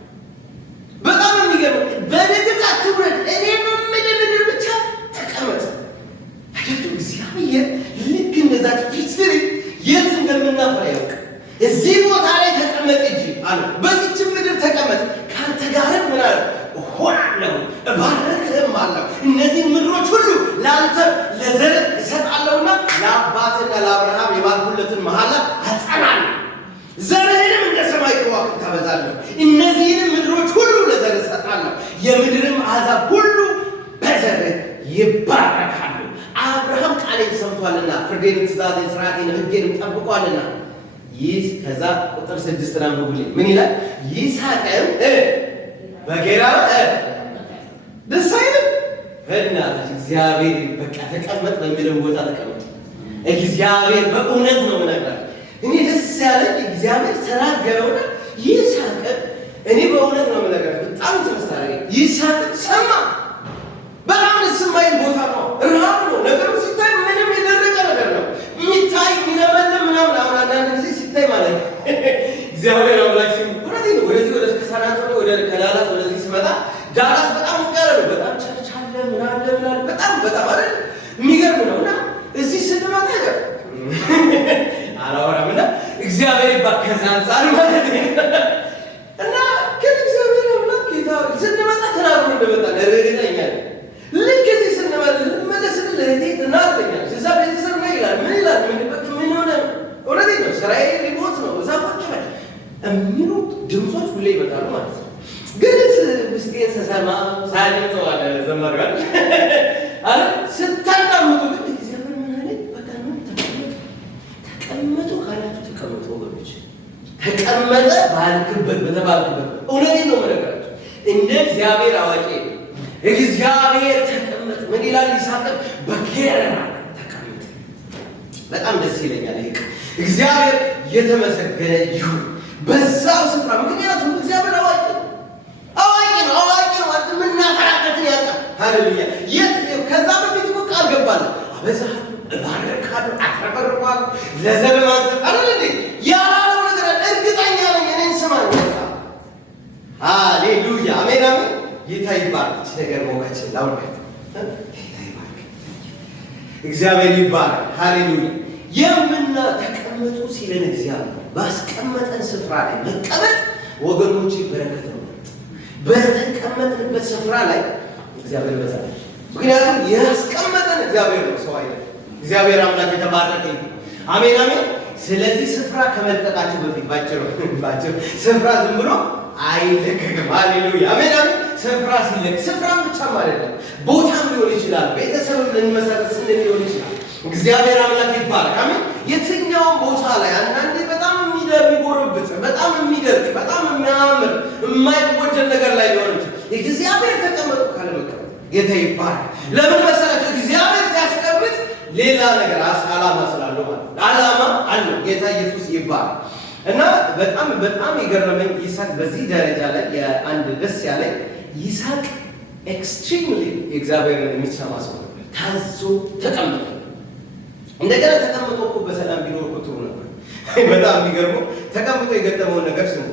በጣም የሚገርም በግብፅ አትውረድ፣ እኔ በምልህ ምድር ብቻ ተቀመጥ። አያችሁ እግዚአብሔር ልክ እንደዛ ፊትሪ የት እንደምናፈራ ያውቅ። እዚህ ቦታ ላይ ተቀመጥ እንጂ አለ፣ በዚች ምድር ተቀመጥ፣ ካንተ ጋርም ምን አለ እሆናለሁ፣ እባርክህም አለሁ፣ እነዚህ ምድሮች ሁሉ ለአንተ ለዘርህ እሰጣለሁና ለአባትና ለአብርሃም የማልኩለትን መሐላ አጸናለሁ፣ ዘርህንም እንደ ሰማይ ከዋክብት አበዛለሁ፣ እነዚህንም ምድሮች ሁሉ ለዘርህ እሰጣለሁ፣ የምድርም አሕዛብ ሁሉ በዘርህ ይባረካሉ። አብርሃም ቃሌን ሰምቷልና ፍርዴንም፣ ትእዛዜን፣ ሥርዓቴን፣ ሕጌንም ጠብቋልና። ይህ ከዛ ቁጥር 6 አንብቡልኝ። ምን ይላል? ይስሐቅም በጌራራ ደስ አይልም? በእናትህ እግዚአብሔር በቃ ተቀመጥ በሚለው ቦታ ተቀመጥ። እግዚአብሔር በእውነት ነው የምነግራችሁ። እኔ ደስ ያለኝ እግዚአብሔር ተናገረውና ይስሐቅም እኔ በእውነት ነው የምነግራችሁ። በጣም ተመሳሳይ ይስሐቅም ሰማ። በጣም ደስ የማይል ቦታ ነው። ረሃብ ነው ነገሩ። ሲታይ ምንም የደረቀ ነገር ነው የሚታይ የሚለመልም ምናምን። አሁን አንዳንድ ጊዜ ሲታይ ማለት ነው እግዚአብሔር አምላክ ሲም ወደዚህ ነው ወደዚህ ወደ ከሳናቶ ወደ ከዳላስ ወደዚህ ሲመጣ ዳላስ በጣም ወቃረ ነው። በጣም ቸርች አለ ምናምን በጣም አይደል የሚገርም ነው። እና እዚህ ስንመጣ ነገር አላወራምና እግዚአብሔር ይባከዛ አንፃር ማለት ነው። እና ከእግዚአብሔር አምላክ ጌታ ስንመጣ ተናግሮ እንደመጣ ለረጋኛ ልክ እዚህ ስንመጣ መለስን ለእቴ እናትለኛል እዛ ቤተሰብ ነው ይላል። ምን ይላል? ምን ሆነ? ወረዴ ነው ስራዬ ሪሞት ነው። እዛ ቁጭ በል የሚሉ ድምፆች ሁሌ ይመጣሉ ማለት ነው። ግን ውስጤን ስሰማ ሳያደምጠው አለ ዘመርጋል አለ ስታዳምጡ ግን እግዚአብሔር ምን አለ? በቃ ነው ተቀመጡ ካላችሁ ተቀመጡ ወገኖች፣ ተቀመጠ ባልክበት በተባልክበት እውነቴን ነው የምነግራችሁ። እንደ እግዚአብሔር አዋቂ እግዚአብሔር ተቀመጥ። ምን ይላል? ይስሐቅም በጌራራ ተቀመጥ። በጣም ደስ ይለኛል። ይሄ እግዚአብሔር የተመሰገነ ይሁን በዛው ስፍራ። ምክንያቱም እግዚአብሔር አዋቂ ነው። ማለት የምናፈራበትን ያውቃል። ሃሌሉያ። ከዛ በፊት እኮ ቃል ገባለሁ፣ አበዛለሁ፣ እባርካለሁ፣ አትረፈርፋለሁ፣ ለዘር ማንዘር አይደል እንዴ ያላለው ነገር አለ። እርግጠኛ ነኝ እኔን ስማኝ። ሃሌሉያ አሜን አሜን። ጌታ ይባርክ። ነገር ሞቀች ላውርካት። ጌታ ይባርክ። እግዚአብሔር ይባርክ። ሃሌሉያ። ተቀመጡ ሲለን እግዚአብሔር ባስቀመጠን ስፍራ ላይ መቀመጥ ወገኖች በረከት ነው። በተቀመጥንበት ስፍራ ላይ እግዚአብሔር በዛል። ምክንያቱም ያስቀመጠን እግዚአብሔር ነው፣ ሰው አይደለም። እግዚአብሔር አምላክ የተባረከ ይሁን። አሜን አሜን። ስለዚህ ስፍራ ከመልቀቃችሁ በፊት ባጭሩ ስፍራ ዝም ብሎ አይለቀቅም። ሃሌሉያ አሜን አሜን። ስፍራ ሲለቅ ስፍራም ብቻም አይደለም ቦታም ሊሆን ይችላል። ቤተሰብም ልንመሰረት ስንል ሊሆን ይችላል። እግዚአብሔር አምላክ ይባረክ። አሜን። የትኛውም ቦታ ላይ አንዳንዴ በጣም የሚጎረብጥ በጣም የሚደርቅ በጣም የሚያምር የማይወደድ ነገር ላይ ሊሆን ይችላል። እግዚአብሔር ተቀመጡ ካለ መቀመጥ ጌታ ይባረክ። ለምን መሰላችሁ? እግዚአብሔር ሲያስቀምጥ ሌላ ነገር ዓላማ ስላለው ማለት ነው። ዓላማ አለው ጌታ ኢየሱስ ይባላል። እና በጣም የገረመኝ ይስሐቅ በዚህ ደረጃ ላይ የአንድ ደስ ያለኝ ይስሐቅ ኤክስትሪምሊ የእግዚአብሔርን የሚሰማ ሰው ነበር። ታዞ ተቀምጦ እንደገና ተቀምጦ እኮ በሰላም ቢኖር እኮ ጥሩ ነበር። በጣም የሚገርመው ተቀምጦ የገጠመውን ነገር ስሙ።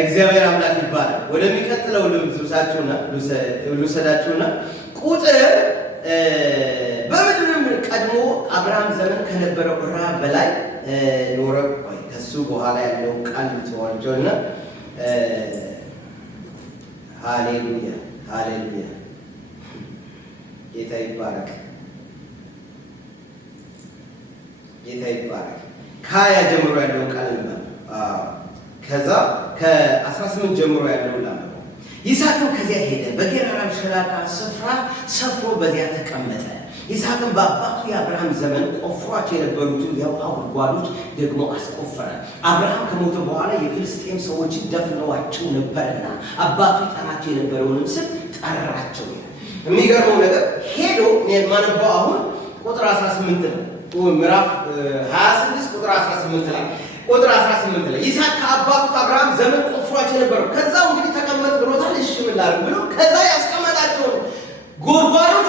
እግዚአብሔር አምላክ ይባላል። ወደሚቀጥለው ልውሰዳችሁና ቁጥር በምድርም ቀድሞ አብርሃም ዘመን ከነበረው ራብ በላይ ኖረ። ከሱ በኋላ ያለው ቃል ተዋልጆና ሃሌሉያ ሃሌሉያ ጌታ ይባረክ ጌታ ይባረክ። ከሀያ ጀምሮ ያለው ቃል ነው። ከዛ ከ18 ጀምሮ ያለው ላምሮ ይስሐቅም ከዚያ ሄደ፣ በጌራራም ሸለቆ ስፍራ ሰፍሮ በዚያ ተቀመጠ። ይስሐቅም በአባቱ የአብርሃም ዘመን ቆፍሯቸው የነበሩትን የውሃ ጉድጓዶች ደግሞ አስቆፈረ። አብርሃም ከሞተ በኋላ የፍልስጤም ሰዎችን ደፍነዋቸው ነበርና አባቱ ይጠራቸው የነበረውንም ስም ጠራቸው። የሚገርመው ነገር ሄዶ የማነባው አሁን ቁጥር 18 ነው። ምዕራፍ 26 ቁጥር 18 ላይ ይስሐቅ ከአባቱ ከአብርሃም ዘመን ቆፍሯቸው የነበረው ከዛው እንግዲህ ተቀመጥ ብሎታል። እሺ ምን ላድርግ ብሎ ከዛ ያስቀመጣቸውን ጉድጓዶች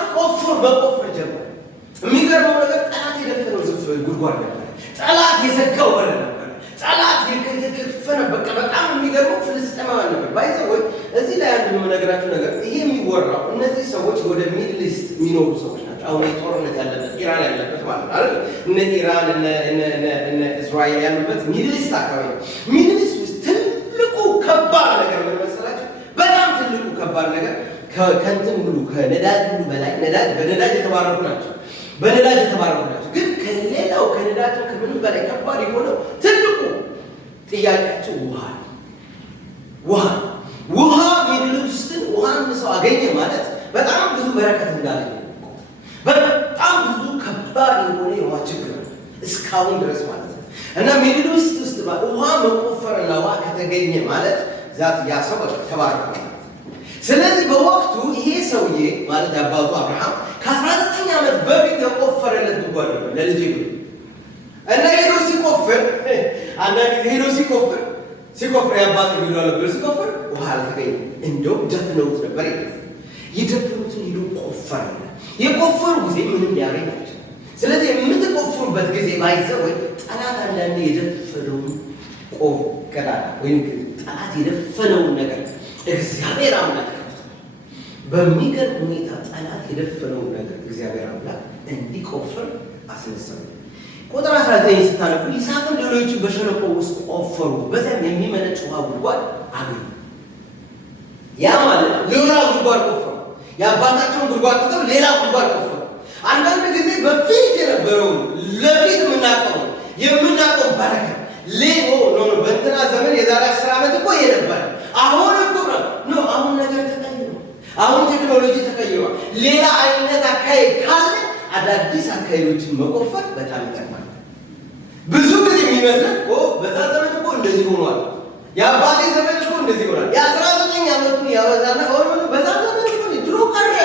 መቆፈር ጀመረ። የሚገርመው ነገር ጠላት የደፈነው ጉድጓድ ነበር። ጠላት የዘጋው በር ነበር። ጠላት የከፈነ በጣም የሚገርመው ፍልስጤማውያን ነበር። ባይዘው እዚህ ላይ አንድ የምነግራችሁ ነገር ይሄ የሚወራው እነዚህ ሰዎች ወደ ሚድል ኢስት የሚኖሩ ሰዎች ናቸው። አሁን የጦርነት ያለበት ኢራን ያለበት ማለት አይደል? እነ ኢራን እነ እስራኤል ያሉበት ሚድል ኢስት አካባቢ ነው። ሚድል ኢስት ውስጥ ትልቁ ከባድ ነገር ምን መሰላችሁ? በጣም ትልቁ ከባድ ነገር ከእንትን ሁሉ ከነዳጅ ሁሉ በላይ በነዳጅ የተባረኩ ናቸው። ግን ከሌላው ከነዳጅ ከምንም በላይ ከባድ የሆነው ትልቁ ጥያቄያቸው ውሃ ሚድል ኢስትን ውሃን ሰው አገኘ ማለት በጣም ብዙ በረከት እንዳገኘ በጣም ብዙ ከባድ የሆነ የውሃ ችግር ነው እስካሁን ድረስ ማለት ነው። እና ሚድል ኢስት ውስጥ ውሃ መቆፈርና ውሃ ከተገኘ ማለት ያ ሰው ተባረከ ማለት ነው። ስለዚህ በወቅቱ ይሄ ሰውዬ ማለት አባቱ አብርሃም ከ19 ዓመት በፊት የቆፈረለት ጉድጓድ ነበር ለልጄ ብሎ እና ሄዶ ሲቆፍር አንዳንድ ጊዜ ሲቆፍር የአባቱ ቢሎ ነበር ሲቆፍር ውሃ አልተገኘም። እንደውም ደፍነውት ነበር የደፍኑትን ሄዶ ቆፈረ። የቆፈሩ ጊዜ ምንም ሊያገኝ አይችልም። ስለዚህ የምትቆፍሩበት ጊዜ ባይዘው ጠላት አንዳንዴ የደፈነውን ቀዳዳ ወይም ጠላት የደፈነውን ነገር እግዚአብሔር አምላክ በሚገርም ሁኔታ ጠላት የደፈነውን ነገር እግዚአብሔር አምላክ እንዲቆፍር አስነሳው። ቁጥር 19 ስታነቡ ይስሐቅም ሌሎቹ በሸለቆ ውስጥ ቆፈሩ፣ በዚያም የሚመነጭ ውሃ ጉድጓድ አገኙ። ያ ማለት ሌላ ጉድጓድ ቆፈሩ። የአባታቸውን ጉድጓድ ትተው ሌላ ጉድጓድ ቆፈሩ። አንዳንድ ጊዜ በፊት የነበረውን ለፊት የምናውቀው በረከት በእንትና ዘመን የዛሬ 10 ዓመት እኮ የነበረ አሁን እኮ ነው። አሁን ነገር ተቀይሯል። አሁን ቴክኖሎጂ ተቀይሯል። ሌላ አይነት አካሄድ ካለ አዳዲስ አካሄዶችን መቆፈር በጣም ይጠቅማል። ብዙ ጊዜ የሚመስለን በዛ ዘመን እኮ እንደዚህ ሆኗል፣ የአባቴ ዘመን እኮ እንደዚህ ሆኗል። የ19 ዓመቱን ያበዛና በዛ ዘመን እኮ ድሮ ቀረ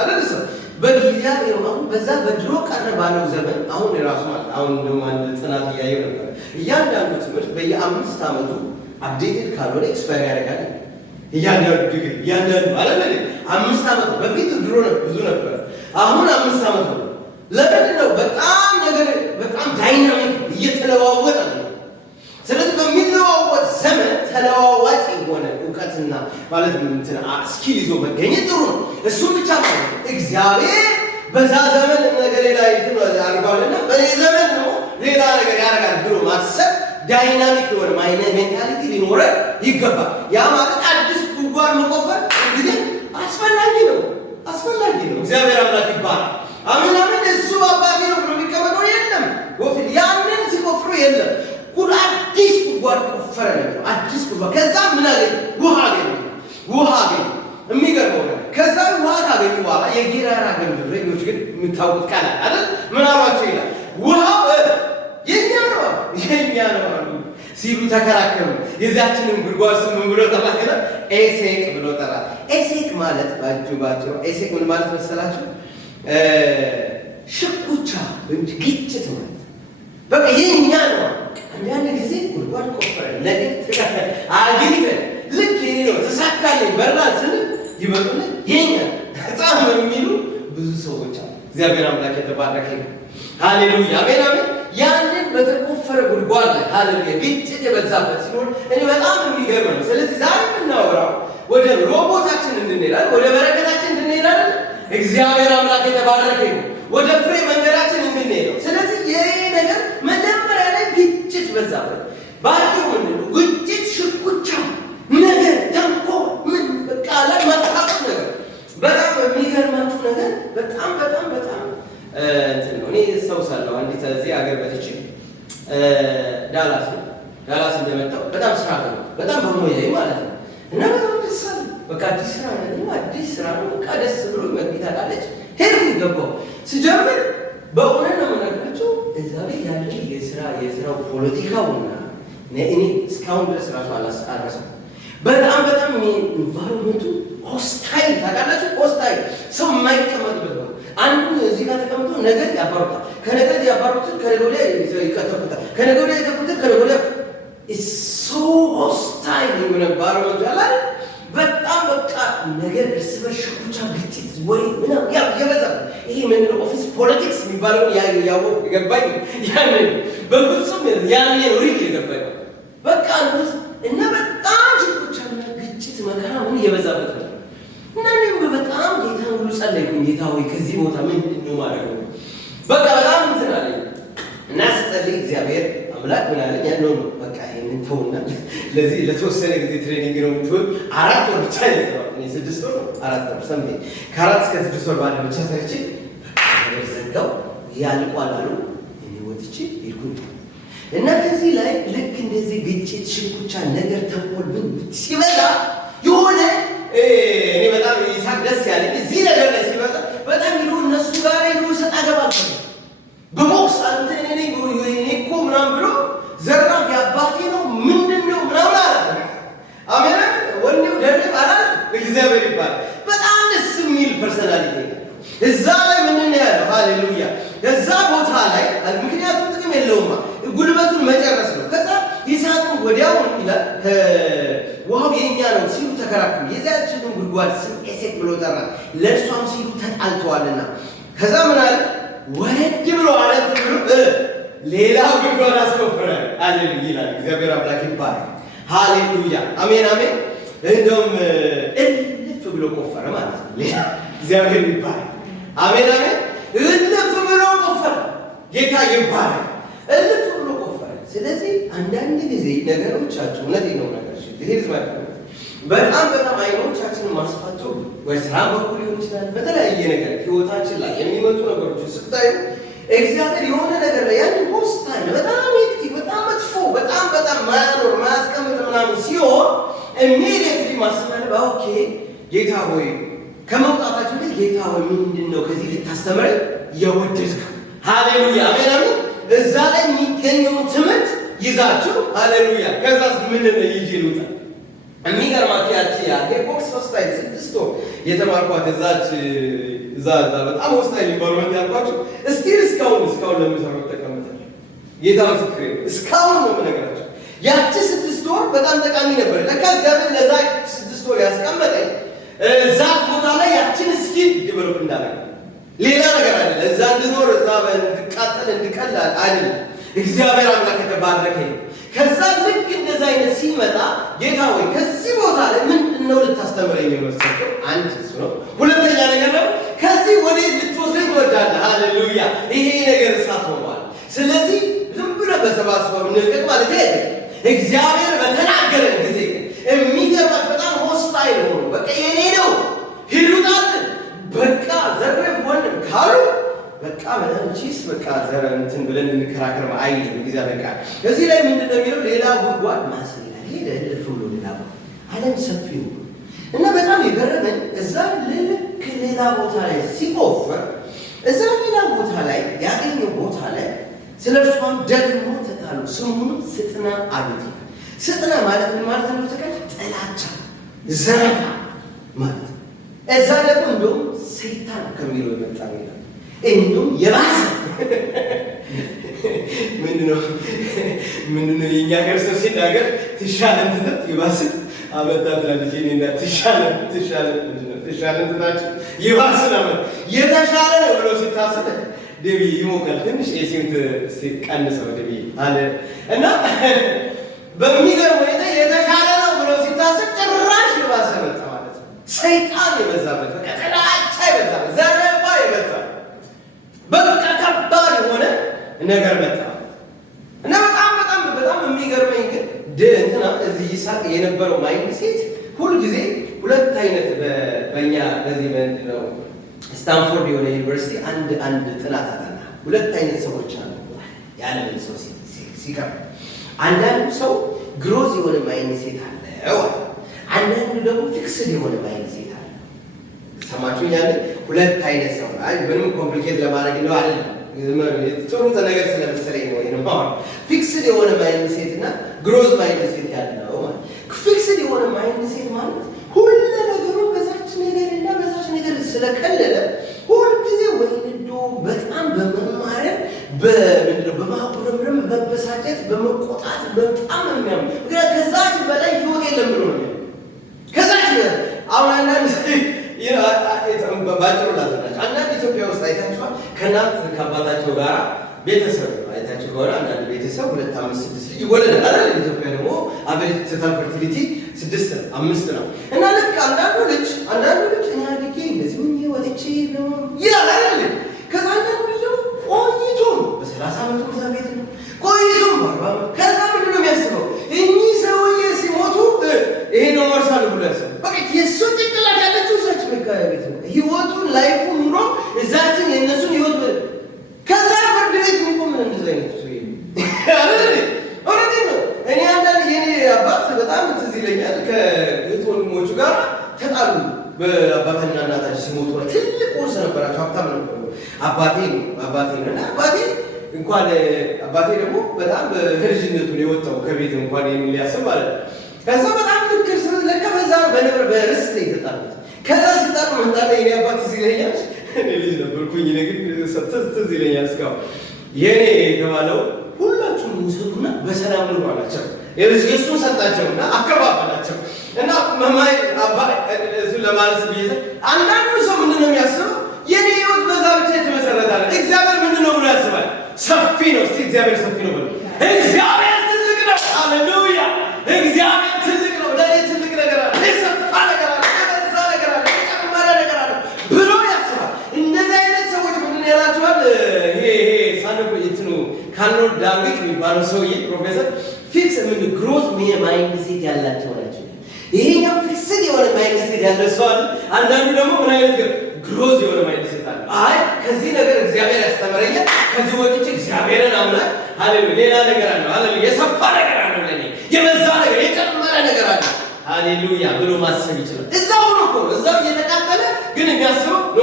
አደረሰ በጊዜያዊ አሁን በዛ በድሮ ቀረ ባለው ዘመን አሁን የራሱ ማለት አሁን አንድ ጥናት እያየሁ ነበር። እያንዳንዱ ትምህርት በየ5 ዓመቱ አፕዴትድ ካልሆነ ኤክስፓየር ያደርጋል። እያንዳንዱ ዲግሪ ማለት ነው 5 ዓመት በፊት ድሮ ብዙ ነበር፣ አሁን 5 ዓመት ነው። ለምንድን ነው? በጣም ዳይናሚክ እየተለዋወጠ ነው። ስለዚህ በሚለዋወጥ ዘመን ተለዋዋጭ የሆነ እውቀትና ማለት ስኪል ይዞ መገኘት ጥሩ ነው። እሱም ብቻ ማለት ነው እግዚአብሔር በዛ ዘመን ነገር ሌላ አድርጓልና በዚህ ዘመን ነው ሌላ ነገር ያደርጋል ብሎ ማሰብ ዳይናሚክ የሆነ ሜንታሊቲ ሊኖረን ይገባል። ያ ማለት አዲስ ጉድጓድ መቆፈር ጊዜ አስፈላጊ ነው። እግዚአብሔር አምላክ ይባላል። አሜን። እሱ አባቴ ነው ብሎ የሚቀመጠው የለም። ያንን ሲቆፍሩ የለም አዲስ ጉድጓድ ቆፈረ ነበር። አዲስ ጉድጓድ ከዛ ምን አገኘ? ውሃ አገኘ። የሚገርመው ነገር ከዛ ውሃ ካገኙ በኋላ የጌራራ ገንድ እረኞች ግን የምታውቁት ቃል አይደል? ምን አሏቸው ይላል? ውሃው የኛ ነው አሉ ሲሉ ተከራከሩ። የዛችንን ጉድጓድ ስም ምን ብሎ ጠራት? ኤሴቅ ብሎ ጠራት። ኤሴቅ ማለት ባጭሩ ኤሴቅ ምን ማለት መሰላችሁ? ሽኩቻ እንጂ ግጭት ማለት በቃ የኛ ነው። አንዳንድ ጊዜ ጉድጓድ ቆፍረን ነገር አግኝተን ልክ ይሄ ነው ተሳካልኝ በራችን ይመጡና የኛ በጣም የሚሉ ብዙ ሰዎች አሉ። እግዚአብሔር አምላክ የተባረከ ነው። ሃሌሉያ አሜን አሜን። ያንን በተቆፈረ ጉድጓድ ላይ ሃሌሉያ ግጭት የበዛበት ሲሆን እኔ በጣም የሚገርም ነው። ስለዚህ ዛሬ የምናወራው ወደ ሮቦታችን እንድንሄዳለን፣ ወደ በረከታችን እንድንሄዳለን። እግዚአብሔር አምላክ የተባረከ ነው። ወደ ፍሬ መንገዳችን እንድንሄድ ነው። ስለዚህ ይሄ ነገር መጀመሪያ ላይ ግጭት በዛበት ባጭሩ ምንድን ነው? ግጭት፣ ሽኩቻ ነገር፣ ተንኮል ምን በቃ ላይ ማጣጣት ነገር በጣም የሚገርማችሁ ነገር በጣም እንትን ነው። እኔ እስተውሳለሁ አንዲት እዚህ ሀገር በትቼ ዳላስ እንደመጣሁ በጣም ስራ ነው በጣም በሞያዬ ማለት ነው እና በጣም ደስ አለ። በቃ አዲስ ስራ ነው በቃ ደስ ብሎ መግቢት አላለች ሄድ ገባሁ። ስጀምር በእውነት ነው የምነግራቸው እዛ ቤት ያለ የስራው ፖለቲካውና እኔ እስካሁን ድረስ ራሱ አልረሳም። በጣም ኢንቫይሮንመንቱ ሆስታይል ታውቃላችሁ፣ ሆስታይል ሰው የማይቀመጥበት ነው። አንዱ እዚህ ጋር ተቀምጦ ነገር ያባሩታል፣ ከነገር ያባሩትን ከነገ ወዲያ ይከተኩታል፣ ከነገ ወዲያ ይከተኩታል፣ ከነገ ወዲያ ሶ ሆስታይል የሆነ ኢንቫይሮንመንቱ ያለ በጣም በቃ ነገር እርስ በርስ ሽኩቻ፣ ግጭት ወይ ምናምን የበዛበት ይሄ ምንድነው ኦፊስ ፖለቲክስ የሚባለው ያወቅ የገባኝ ያንን በፍጹም ያኔ ነው ሪል የገባኝ በቃ እና በጣም ሽኩቻና ግጭት መከራ ምን የበዛበት ነው። እና እኔም በጣም ጌታ ሁሉ ጸለይኩኝ። ጌታ ሆይ ከዚህ ቦታ ምንድን ነው ማድረግ ነው በቃ በጣም እንትን አለኝ እና ስጸልይ እግዚአብሔር አምላክ ምን አለኝ? ያለው ነው በቃ ይሄንን ተውና ለዚህ ለተወሰነ ጊዜ ትሬኒንግ ነው የምትሆን 4 ወር ብቻ ነው። እኔ 6 ወር 4 ወር ሰምቴ ከ4 እስከ 6 ወር ባለ ብቻ ሰርቼ ነገር ዘጋው ያልቋል አሉ። እኔ ወጥቼ ሄድኩኝ እና ከዚህ ላይ ልክ እንደዚህ ግጭት፣ ሽኩቻ፣ ነገር፣ ተንኮል ምን ሲበዛ የሆነ እኔ በጣም ይሳቅ ደስ ያለኝ እዚህ ነገር ላይ ሲበዛ በጣም ይሉ እነሱ ጋር ይሉ ሰጣ ገባ በቦክስ አንተ እኔ እኮ ምናምን ብሎ ዘራፍ ያባቴ ነው ምንድን ነው ምናምን አለ። አሜን ወንዴው ደረብ አለ። እግዚአብሔር ይባላል። በጣም ደስ የሚል ፐርሰናሊቲ እዛ ላይ ምንድን ነው ያለው? ሃሌሉያ ከዛ ቦታ ላይ ምክንያቱም ጥቅም የለውማ ጉልበቱን መጨረስ ነው። ከዛ ይስሐቅም ወዲያው ይላል ውሃው የኛ ነው ሲሉ ተከራከሩ። የዚያችንን ጉድጓድ ስም ኤሴክ ብሎ ጠራ፣ ለእርሷም ሲሉ ተጣልተዋልና። ከዛ ምን አለ? ወረድ ብሎ አለት ብሎ ሌላ ጉድጓድ አስቆፈረ። ሃሌሉያ ይላል። እግዚአብሔር አምላክ ይባላል። ሃሌሉያ አሜን አሜን። እንደውም እልፍ ብሎ ቆፈረ ማለት ነው። ሌላ እግዚአብሔር ይባላል። አሜን አሜን። እልፍ ብሎ ቆፈረ። ጌታ ይባላል። እልፍ ብሎ ቆፈረ። ስለዚህ አንዳንድ ጊዜ ነገሮቻችሁ እውነት ነው ነገር በጣም አይኖቻችንን ማስፋቱ ወይ ስራ በኩል ሊሆን ይችላል። በተለያየ ነገር ህይወታችን ላይ የሚመጡ ነገሮች ስታዩ እግዚአብሔር የሆነ ነገር ላይ ያን ሆስታይል በጣም ሄክቲክ፣ በጣም መጥፎ፣ በጣም ማያኖር ማያስቀምጥ ምናምን ሲሆን ኢሚዲየትሊ ማሰማለ ኦኬ ጌታ ሆይ ከመውጣታችን ላይ ጌታ ሆይ ምንድን ነው ከዚህ ልታስተምረኝ የወደድከው? ሃሌሉያ አሜን አሜን። እዛ ላይ የሚገኘውን ትምህርት ይዛችሁ ሃሌሉያ ከዛስ ምን ነው ይዤ ልውጣ? የሚገርማችሁ ያቺ ቦክስ ሆስታይል 6 ወር የተማርኳት እዛ በጣም ሆስታይል ኢንቫይሮመንት ያልኳችሁ እስካሁን ለምሰራው ተቀምጣለሁ። ጌታ ምስክሬ እስካሁን ነው የምነግራችሁ። ያቺ 6 ወር በጣም ጠቃሚ ነበር። ለካ እግዚአብሔር ለዛ 6 ወር ያስቀመጠኝ እዛ ቦታ ላይ ያቺን ስኪል ዲቨሎፕ እንዳደረገ ሌላ ነገር አይደለም። እዛ እንድኖር እዛ እንድቃጠል እንድቀላል አይደለም። እግዚአብሔር አምላክ የተባረከ ነው። ከዛ ልክ እንደዛ አይነት ሲመጣ ጌታ ሆይ ከዚህ ቦታ ላይ ምንድነው ልታስተምረኝ የመሰለው? አንድ እሱ ነው። ሁለተኛ ነገር ነው ከዚህ ወዴት ልትወስደኝ ትወዳለህ? ሃሌሉያ ይሄ ነገር እሳት ሆኗል። ስለዚህ ዝም ብለህ በሰባስበው ንቀት ማለት አይደለም። እግዚአብሔር በተናገረን ጊዜ የሚገርማት በጣም ሆስታይል ሆኖ በቃ የኔ ነው ሂዱታል በቃ ዘረፍ ወንድም ካሉ በቃ በእንቺስ በቃ ዘረንትን ብለን እንከራከር አይደለም። እግዚአብሔር ቃል እዚህ ላይ ምንድነው የሚለው? ሌላ ጉድጓድ ማስይላ ሄደ ለፍሉ ሌላ ዓለም ሰፊ ነው እና በጣም የገረመኝ እዛ ልክ ሌላ ቦታ ላይ ሲቆፍር እዛ ሌላ ቦታ ላይ ያገኘው ቦታ ላይ ስለርሷም ደግሞ ተጣሉ። ስሙን ስጥና አሉት። ስጥና ማለት ምን ማለት ነው? ተከለ ጥላቻ፣ ዘረፋ ማለት እዛ ደግሞ እንደውም ሰይጣን ከሚለው የመጣ ነው። እንዲሁም የባሰ ምንድነው የኛ ክርስቶስ ሲናገር ትሻለን ትተት ይባስ አመጣት ለልጅ እኔና ትሻለን ትታችሁ ይባስ ነው የተሻለ ነው ብሎ ሲታሰብ ደቢ ይሞካል ትንሽ ኤሲንት ሲቀንሰው ደቢ አለ እና በሚገርም ሁኔታ የተሻለ ነው ብሎ ሲታሰብ ጭራሽ ይባስ መጣ ማለት ነው። ሰይጣን የበዛበት በቃ ጥላቻ የበዛበት ዘረፋ የበዛበት በቃ ከባድ የሆነ ነገር መጣ እና በጣም የሚገርመኝ ግን እንትና እዚህ ይሳቅ የነበረው ማይንድ ሴት ሁሉ ጊዜ ሁለት አይነት በእኛ በዚህ ምንድነው ስታንፎርድ የሆነ ዩኒቨርሲቲ አንድ ጥናት አጠና። ሁለት አይነት ሰዎች አሉ ያለምን ሰው ሲቀር አንዳንዱ ሰው ግሮዝ የሆነ ማይንድ ሴት አለው፣ አንዳንዱ ደግሞ ፊክስድ የሆነ ማይንድ ሴት አለ። ሰማችሁ ያለ ሁለት አይነት ሰው አይ ምንም ኮምፕሊኬት ለማድረግ ነው አይደለም ጥሩ ነገር ስለመሰለኝ ነው። ፊክስድ የሆነ ማይንድ ሴት እና ግሮዝ ማይንድ ሴት ያለው ማለት ፊክስድ የሆነ ማይንድ ሴት ማለት ሁሉ ነገሩ በዛች ነገርና በዛች ነገር ስለቀለለ ሁሉ ጊዜ ወይንዶ በጣም በመማረም በማቁረምረም በመበሳጨት በመቆጣት በጣም የሚያም ከዛች በላይ ህይወት የለም ብሎ ነው። ከዛች አሁን አንዳንድ ባጭሩ ላዘናቸው አንዳንድ ኢትዮጵያ ውስጥ አይታችኋል። ከእናት ከአባታቸው ጋር ቤተሰብ አይታችሁ ከሆነ አንዳንድ ቤተሰብ 2፣ 5፣ 6 ልጅ ይወለዳል አይደል? ኢትዮጵያ ደግሞ አቨሬጅ ቶታል ፈርቲሊቲ 6፣ 5 ነው እና ልክ አንዳንዱ ልጅ እኛ ልጅ እንደዚህ ምን ወጥቼ ነው ይላል አይደል? ከዛ አንዳንዱ ልጅ ቆይቶ በ30 ዓመቱ ከዛ ቤት ነው ቆይቶ ከዛ ምንድን ነው የሚያስበው እኚህ ሰውዬ ሲሞቱ ይሄ ነው ወርሳሉ ብሎ ያስባል። በቃ የሱ ጭንቅላት ያለችው እዛች ቤት ነው ህይወቱን ላይፉን ኑሮ እዛችን የእነሱን ህይወት ከዛ ፍርድ ቤት የሚቆም ምን እንደዚህ አይነት ሰው አይደል? እውነቴን ነው። እኔ አንዳንድ የኔ አባት በጣም ትዝ ይለኛል። ከእህት ወንድሞቹ ጋር ተጣሉ። በአባትና እናታችን ሲሞቱ ትልቅ ወርስ ነበራቸው፣ ሀብታም ነበሩ። አባቴ ነው እና አባቴ ደግሞ በጣም በልጅነቱ ነው የወጣው ከቤት እንኳን ሊያስብ ማለት ነው። ከዛ በጣም ልክር ስለለካ በዛ በርስት ነው የተጣሉት። ከዛ ሲጣሉ መጣለ የኔ አባት ትዝ ይለኛል። እኔ ልጅ ነበርኩኝ ግን ትዝ ይለኛል እስካሁን የኔ የተባለው ሁላችሁም ውሰዱና በሰላም ነው አላቸው። የእሱን ሰጣቸውና አከፋፈላቸው እና መማይ እሱን ለማለት ብዬ አንዳንዱ ሰው ምንድን ነው የሚያስበው የኔ ህይወት በዛ ብቻ የተመሰረተ አለ። እግዚአብሔር ምንድን ነው ብሎ ያስባል? ሰፊ ነው። እስቲ እግዚአብሔር ሰፊ ነው ብሎ እግዚአብሔር ትልቅ ነው። ሃሌሉያ! እግዚአብሔር ትልቅ ነው። ለኔ ትልቅ ነገር አለ፣ የሰፋ ነገር አለ፣ የበዛ ነገር አለ፣ የጨመረ ነገር አለ ብሎ ያስባል። እንደዚህ አይነት ሰዎች ምንድን ነው ያላቸዋል? ይሄ ሳንብ እንትኑ ካርሎስ ዳዊት የሚባለው ሰውዬ ፕሮፌሰር ፊክስ ግሮዝ ማይንድ ሴት ያላቸው ናቸው። ይሄኛው ፊክስድ የሆነ ማይንድ ሴት ያለው ሰው አለ። አንዳንዱ ደግሞ ምን አይነት ግሮዝ የሆነ ማይንድ ሴት አለ። አይ ከዚህ ነገር እግዚአብሔር ያስተምረኛል፣ ከዚህ ወጥቼ እግዚአብሔርን አምላክ ሃሌሉያ ሌላ ነገር አለ፣ ሃሌሉያ የሰፋ ነገር አለ፣ ለኔ የበዛ ነገር የጨመረ ነገር አለ ሃሌሉያ ብሎ ማሰብ ይችላል። እዛው ነው እኮ እዛው እየተቃጠለ ግን የሚያስበው ኖ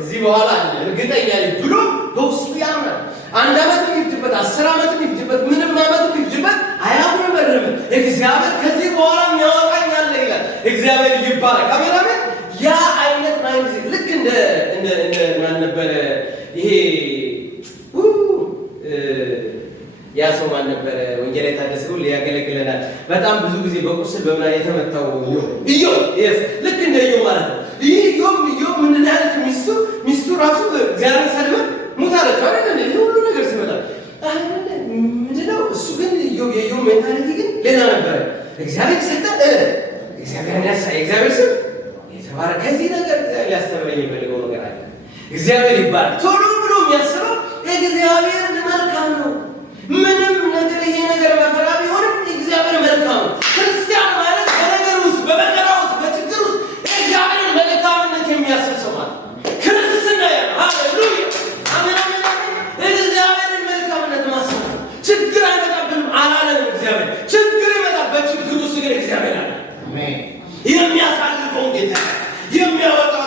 እዚህ በኋላ እርግጠኛ ነኝ ብሎ በውስጡ ያምናል። 1 ዓመት ይፍጅበት፣ 10 ዓመት ይፍጅበት፣ ምንም ዓመት ይፍጅበት አያጉረመርም። እግዚአብሔር ከዚህ በኋላ የሚያወጣኝ አለ ይላል። እግዚአብሔር ይባረክ። አሜን። ያ አይነት ማይንድ ልክ እንደ ማን ነበረ ይሄ ያ ሰው ማን ነበረ? ወንጌላዊ ታደሰ ሊያገለግለናል። በጣም ብዙ ጊዜ በቁስል በምናምን የተመታው ኢዮብ ልክ እንደ ኢዮብ ማለት ነው። ይህ ኢዮብ ምንድን ያለች ሚስቱ ራሱ እግዚአብሔር ሰድባ ሙታለች አይደል? ይሄ ሁሉ ነገር ሲመጣ ምንድነው እሱ ግን የኢዮብ ሜንታሊቲ ግን ሌላ ነበረ። እግዚአብሔር ሰጠ፣ እግዚአብሔር ያሳ፣ እግዚአብሔር ስም የተባረከ። ከዚህ ነገር ሊያስተምረኝ የፈልገው ነገር አለ። እግዚአብሔር ይባረክ። ቶሎ ብሎ የሚያስበው እግዚአብሔር መልካም ነው። ምንም ነገር ይሄ ነገር መከራ ቢሆንም እግዚአብሔር መልካም ነው። ክርስቲያን ማለት በነገር ውስጥ በመከራ ውስጥ በችግር ውስጥ እግዚአብሔርን መልካምነት የሚያስብ ሰው ማለት ክርስትና ያ ሃሌሉያ አሜን። እግዚአብሔርን መልካምነት ማሰብ ችግር አይመጣብንም አላለም እግዚአብሔር። ችግር ይመጣል፣ በችግር ውስጥ ግን እግዚአብሔር አለ። አሜን። የሚያሳልፈው ጌታ የሚያወጣው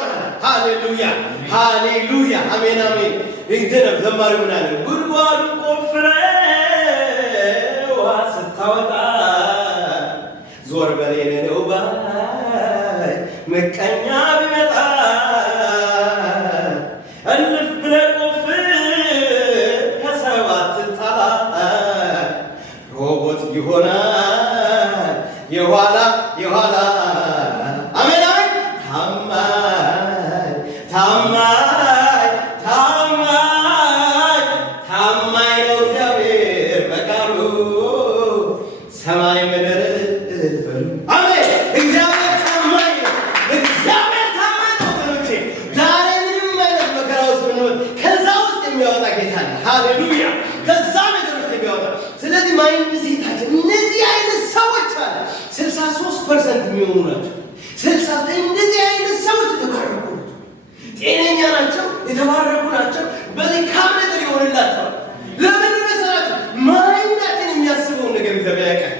ሃሌሉያ ሃሌሉያ አሜን አሜን። እንግዲህ ዘማሪው ምን አለ? ጉድጓዱን ቆፍረህ ውሃ ስታወጣ ዞር በሌለ ነው ባይ ምቀኛ ቢመጣ እልፍ ብለህ የሚያወጣ ጌታ አለ። ሃሌሉያ! ከዛ ነገር ውስጥ የሚያወጣ ስለዚህ ማይንድ ሴታችን እነዚህ አይነት ሰዎች አለ 63% የሚሆኑ ናቸው። 60 እንደዚህ አይነት ሰዎች የተባረኩ ናቸው። ጤነኛ ናቸው፣ የተባረኩ ናቸው። መልካም ነገር ይሆንላቸዋል። ለምን መሰላችሁ? ማይንዳችን የሚያስበውን ነገር እግዚአብሔር ያውቃል።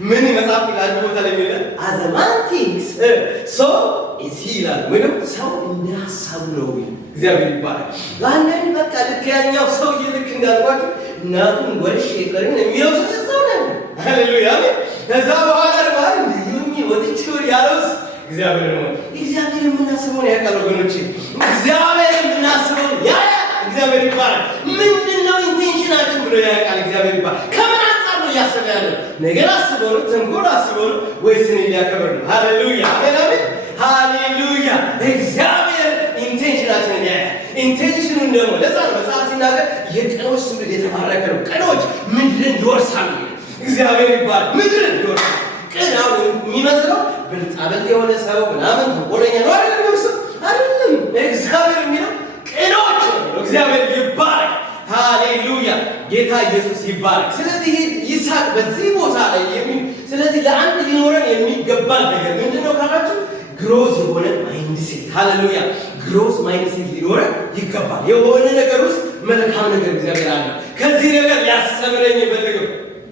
ምን መጽሐፍ ይላል ቦታ ላይ የሚለው አዘማንቲክስ ሶ ኢዚ ይላል። ወይም ሰው የሚያሳብ ነው እግዚአብሔር ይባላል። ለአንዳንድ በቃ ልክ ያኛው ሰው ልክ እንዳልኳችሁ እናቱን ወርሽ የቀርን የሚለው ሰው ነው። ሃሌሉያ! ከዛ በኋላ ደግሞ ልዩኝ ወጥቼ ያለውስ እግዚአብሔር ነው። እግዚአብሔር የምናስበውን ያውቃል ወገኖቼ። እግዚአብሔር የምናስበውን እግዚአብሔር ይባላል። ምንድነው ኢንቴንሽናችን ብሎ ያውቃል እግዚአብሔር ይባላል። ከምን አንፃር ነው እያሰበ ያለው? ነገር አስበው ነው? ተንኮል አስበው ነው? ወይስ እኔ ሊያከብር ነው? ሃሌሉያ! አሜን! ሃሌሉያ! እግዚአብሔር ኢንቴንሽናችንን ያያል። ኢንቴንሽኑን ደግሞ ለዛ ነው መጽሐፍ ሲናገር የቀኖች ትውልድ የተባረከ ነው። ቀኖች ምድርን ይወርሳሉ። እግዚአብሔር ይባላል። ምድርን ይወርሳል። ቀናው የሚመስለው ብልጣብልጥ የሆነ ሰው ምናምን ተቆለኛ ነው አይደለም? አይደለም። እግዚአብሔር የሚለው ቀኖች ነው። እግዚአብሔር ይባረክ። ሃሌሉያ! ጌታ ኢየሱስ ይባረክ። ስለዚህ ይስሐቅ በዚህ ቦታ ላይ ስለዚህ ለአንድ ሊኖረን የሚገባ ነገር ምንድነው ካላችሁ ግሮዝ የሆነ ማይንድ ሴት። ሃሌሉያ! ግሮዝ ማይንድ ሴት ሊኖረን ይገባል። የሆነ ነገር ውስጥ መልካም ነገር እግዚአብሔር አለ። ከዚህ ነገር ሊያስተምረኝ የፈለገው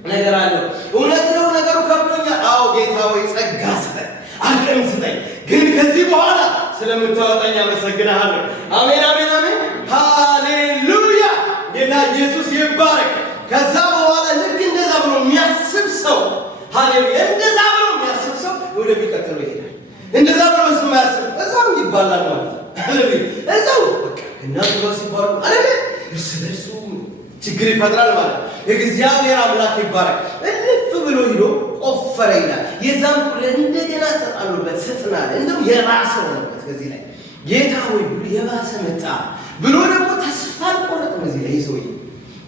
ነገር አለ። እውነት ነው ነገሩ ከብዶኛል። አዎ ጌታ ሆይ ጸጋ ስጠኝ፣ አቅም ስጠኝ። ግን ከዚህ በኋላ ስለምታወጣኝ አመሰግናለሁ። አሜን፣ አሜን፣ አሜን። ሃሌሉያ! ጌታ ኢየሱስ ይባረክ። ከዛ በኋላ ልክ እንደዛ ብሎ የሚያስብ ሰው ሃሌሉያ፣ እንደዛ ብሎ የሚያስብ ሰው ወደሚቀጥለው ይሄዳል። እንደዛ ብሎ የማያስብ እዛው ይባላል ማለት ነው። ሃሌሉያ! እዛው በቃ እናቱ ጋር ሲባሉ አይደል እርስ በርሱ ችግር ይፈጥራል ማለት ነው። እግዚአብሔር አምላክ ይባረክ። እልፍ ብሎ ሂዶ ቆፈረ ይላል። የዛን ሁሉ እንደገና ተጣሉበት፣ ስጥናል። እንደው የባሰ ሆነበት። ከዚህ ላይ ጌታ ሆይ ብሎ የባሰ መጣ ብሎ ደግሞ ተስፋ አልቆረጠም። እዚህ ላይ ሰውዬ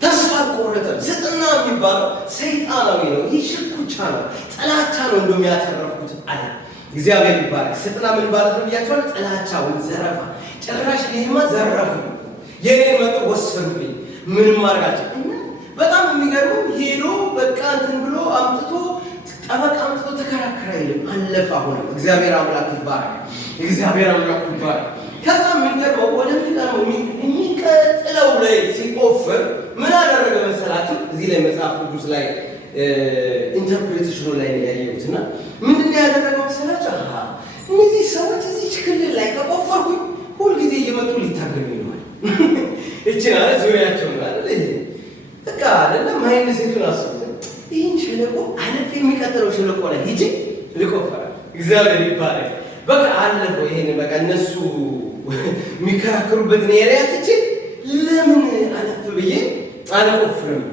ተስፋ አልቆረጠም። ስጥና የሚባለው ሰይጣናዊ ነው። ይህ ሽኩቻ ነው፣ ጥላቻ ነው። እንደውም ያተረፍኩት አለ እግዚአብሔር ይባረክ። ስጥና ምን ማለት ነው ብያቸዋል? ጥላቻ ወይም ዘረፋ። ጭራሽ ይሄማ ዘረፉ፣ የኔን መጥቶ ወሰዱልኝ፣ ምንም አድርጋቸው። በጣም የሚገርመው ሄዶ በቃ እንትን ብሎ አምጥቶ ጠበቃ አምጥቶ ተከራከረ አይልም፣ አለፈ። ሆነ እግዚአብሔር አምላክ ይባረክ። እግዚአብሔር አምላክ ይባረክ። ከዛ የሚገርመው ወደሚቀርመው የሚቀጥለው ላይ ሲቆፍር ምን አደረገ መሰላችሁ? እዚህ ላይ መጽሐፍ ቅዱስ ላይ ኢንተርፕሬቴሽኑ ላይ ያየሁትና ምንድን ነው ያደረገው መሰላችሁ? እነዚህ ሰዎች እዚህ ክልል ላይ ከቆፈርኩኝ ሁልጊዜ እየመጡ ሊታገሉ ይሆናል። እቺን አለ ዙሪያቸው አለ በቃ አይደለም። ማይንድ ሴቱን አስቡት። ይህን ሸለቆ አለፍ የሚቀጥለው ሸለቆ ላይ ሂጂ ልቆፈራ። እግዚአብሔር ይባረክ። በቃ አለፈው። ይሄን በቃ እነሱ የሚከራከሩበትን ኤሪያ ትቼ ለምን አለፍ ብዬ አልቆፍርም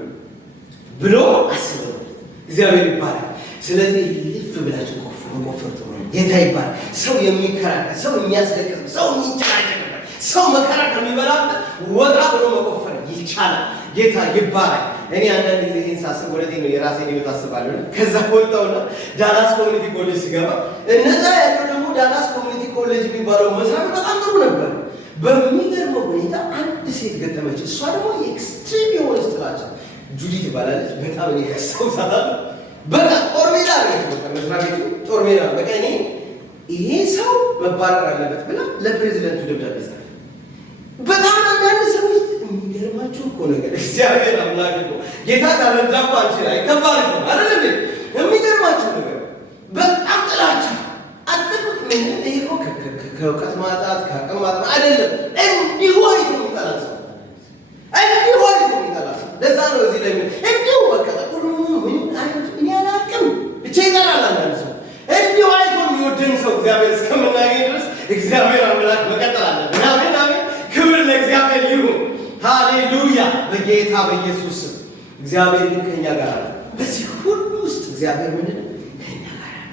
ብሎ አስበው። እግዚአብሔር ይባረክ። ስለዚህ ልፍ ብላችሁ ቆፍሩ። ቆፍሩ ጥሩ ነው። ጌታ ይባረክ። ሰው የሚከራከር ሰው የሚያስለቅስ ሰው የሚጨቃጨቅበት ሰው መከራ ከሚበላበት ወጣ ብሎ መቆፈር ይቻላል። ጌታ ይባረክ። እኔ አንዳንድ ጊዜ ይህን ሳስብ ወደዚህ ነው የራሴን ህይወት አስባለሁ። ከዛ ወጣውና ዳላስ ኮሚኒቲ ኮሌጅ ሲገባ እነዛ ያለው ደግሞ ዳላስ ኮሚኒቲ ኮሌጅ የሚባለው መስራት በጣም ጥሩ ነበር። በሚገርመው ሁኔታ አንድ ሴት ገጠመች። እሷ ደግሞ ኤክስትሪም የሆነ ጥላቻ ጁዲ ትባላለች። በጣም እኔ ያስታውሳታለሁ። በቃ ጦር ሜዳ አለች። በቃ መስሪያ ቤቱ ጦር ሜዳ። በቃ እኔ ይሄ ሰው መባረር አለበት ብላ ለፕሬዚደንቱ ደብዳቤ ጻፈች። በጣም አንዳንድ ሰዎች የሚገርማችሁ እኮ ነገር እግዚአብሔር አምላክ እኮ ጌታ ካረዳባ አንችል አይከባድ እኮ አይደለም። የሚገርማችሁ ነገር በጣም ጥላቻ አጥብቅ ምን ይሄ እኮ ከእውቀት ማጣት ከአቅም ማጣት አይደለም። እንዲሁ አይቶ የሚጠላ ሰው እንዲሁ አይቶ የሚጠላ ሰው። ለዛ ነው እዚህ ላይ እንዲሁ በቃ ሁሉ ምን አይነት ምን ያላቅም ብቻ ይጠላል። አንዳንድ ሰው እንዲሁ አይቶ የሚወድን ሰው እግዚአብሔር እስከምናገኝ ድረስ እግዚአብሔር አምላክ መቀጠል አለብን። አሜን፣ አሜን። ክብር ለእግዚአብሔር ይሁን። ሃሌሉያ። በጌታ በኢየሱስ ስም እግዚአብሔር ግን ከኛ ጋር አለ። በዚህ ሁሉ ውስጥ እግዚአብሔር ምንድን ነው? ከኛ ጋር አለ።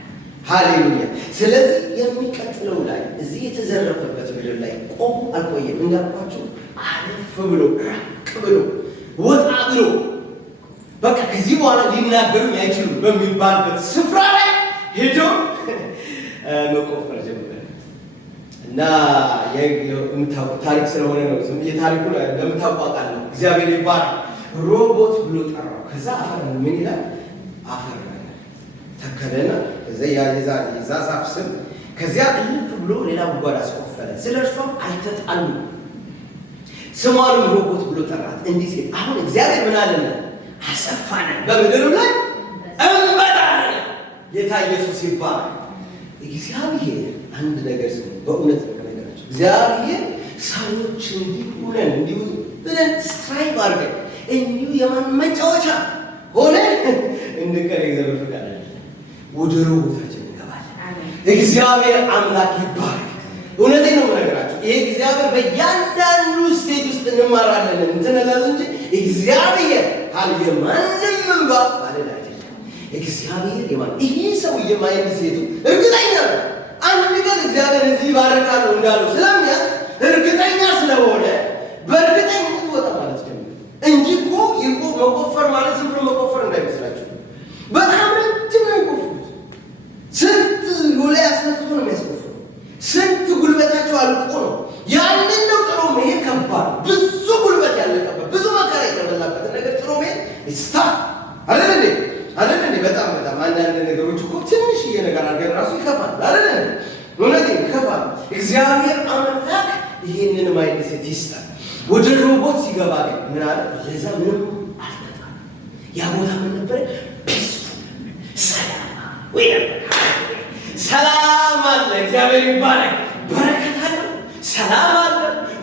ሃሌሉያ። ስለዚህ የሚቀጥለው ላይ እዚህ የተዘረፈበት ምድር ላይ ቆም አልቆየም። እንዳልኳችሁ አለፍ ብሎ ራቅ ብሎ ወጣ ብሎ በቃ ከዚህ በኋላ ሊናገሩኝ አይችሉም በሚባልበት ስፍራ ላይ ሄዶ መቆፈር ጀመረ። እና ታሪክ ስለሆነ ነው የታሪኩ እንደምታውቁ አውቃለሁ። እግዚአብሔር ይባላል። ሮቦት ብሎ ጠራው። ከዛ አፈር ምን ይላል? አፈር ተከለና ከዛ የዛ ዛፍ ስም ከዚያ እልፍ ብሎ ሌላ ጉድጓድ አስቆፈረ። ስለ እርሷም አልተጣሉ። ስሟንም ሮቦት ብሎ ጠራት። እንዲህ ሲል አሁን እግዚአብሔር ምን አለን? አሰፋን፣ በምድርም ላይ እንበዛለን። ጌታ ኢየሱስ ይባላል። እግዚአብሔር አንድ ነገር ስሙ፣ በእውነት ነው ነገራችሁ። እግዚአብሔር ሰዎች እንዲሆነን እንዲሁ ብለን ስትራይቭ አድርገን እንዲሁ የማን መጫወቻ ሆነን እንድንቀር እግዚአብሔር ፈቃድ አይደለም። ወደ ሮቦታችን እንገባለን። እግዚአብሔር አምላክ ይባላል። እውነቴን ነው የምነግራችሁ። ይሄ እግዚአብሔር በእያንዳንዱ ስቴጅ ውስጥ እንማራለን እንትነላለን እንጂ እግዚአብሔር የማንም እንባ ማለት አይደለም። እግዚአብሔር የማን ይሄ ሰው የማይል ሴቱ እርግጠኛ ነው አንድ ቀን እግዚአብሔር እዚህ ይባረካለሁ እንዳለው ስለሚያውቅ እርግጠኛ ስለሆነ በእርግጠኝነት ወጣ ማለት ጀመረ እንጂ እኮ መቆፈር ማለት ዝም ብሎ መቆፈር እንዳይመስላችሁ። በጣም ረጅም ነው የሚቆፍሩት። ስንት ሎላ ያስመጥቶ ነው የሚያስቆፍሩ። ስንት ጉልበታቸው አልቆ ነው ያንን ነው ጥሮ መሄድ ከባድ፣ ብዙ ጉልበት ያለቀበት ብዙ መከራ የተበላበት ነገር ጥሮ መሄድ ይስታ አይደል እንዴ? አይደል እንዴ? በጣም አንዳንድ ነገሮች እኮ ትንሽዬ ነገር አድርገን ራሱ ይከፋል አይደል እንዴ? እውነቴን ይከፋል። እግዚአብሔር አምላክ ይሄንን ማይንድሴት ይስጣል። ወደ ሮቦት ሲገባ ግን ምን አለ? ለዛ ምንም አልተጣም። ያ ቦታ ምን ነበር? ፒስፉል ሰላም ወይ ነበር። ሰላም አለ። እግዚአብሔር ይባረክ። በረከት አለ፣ ሰላም አለ፣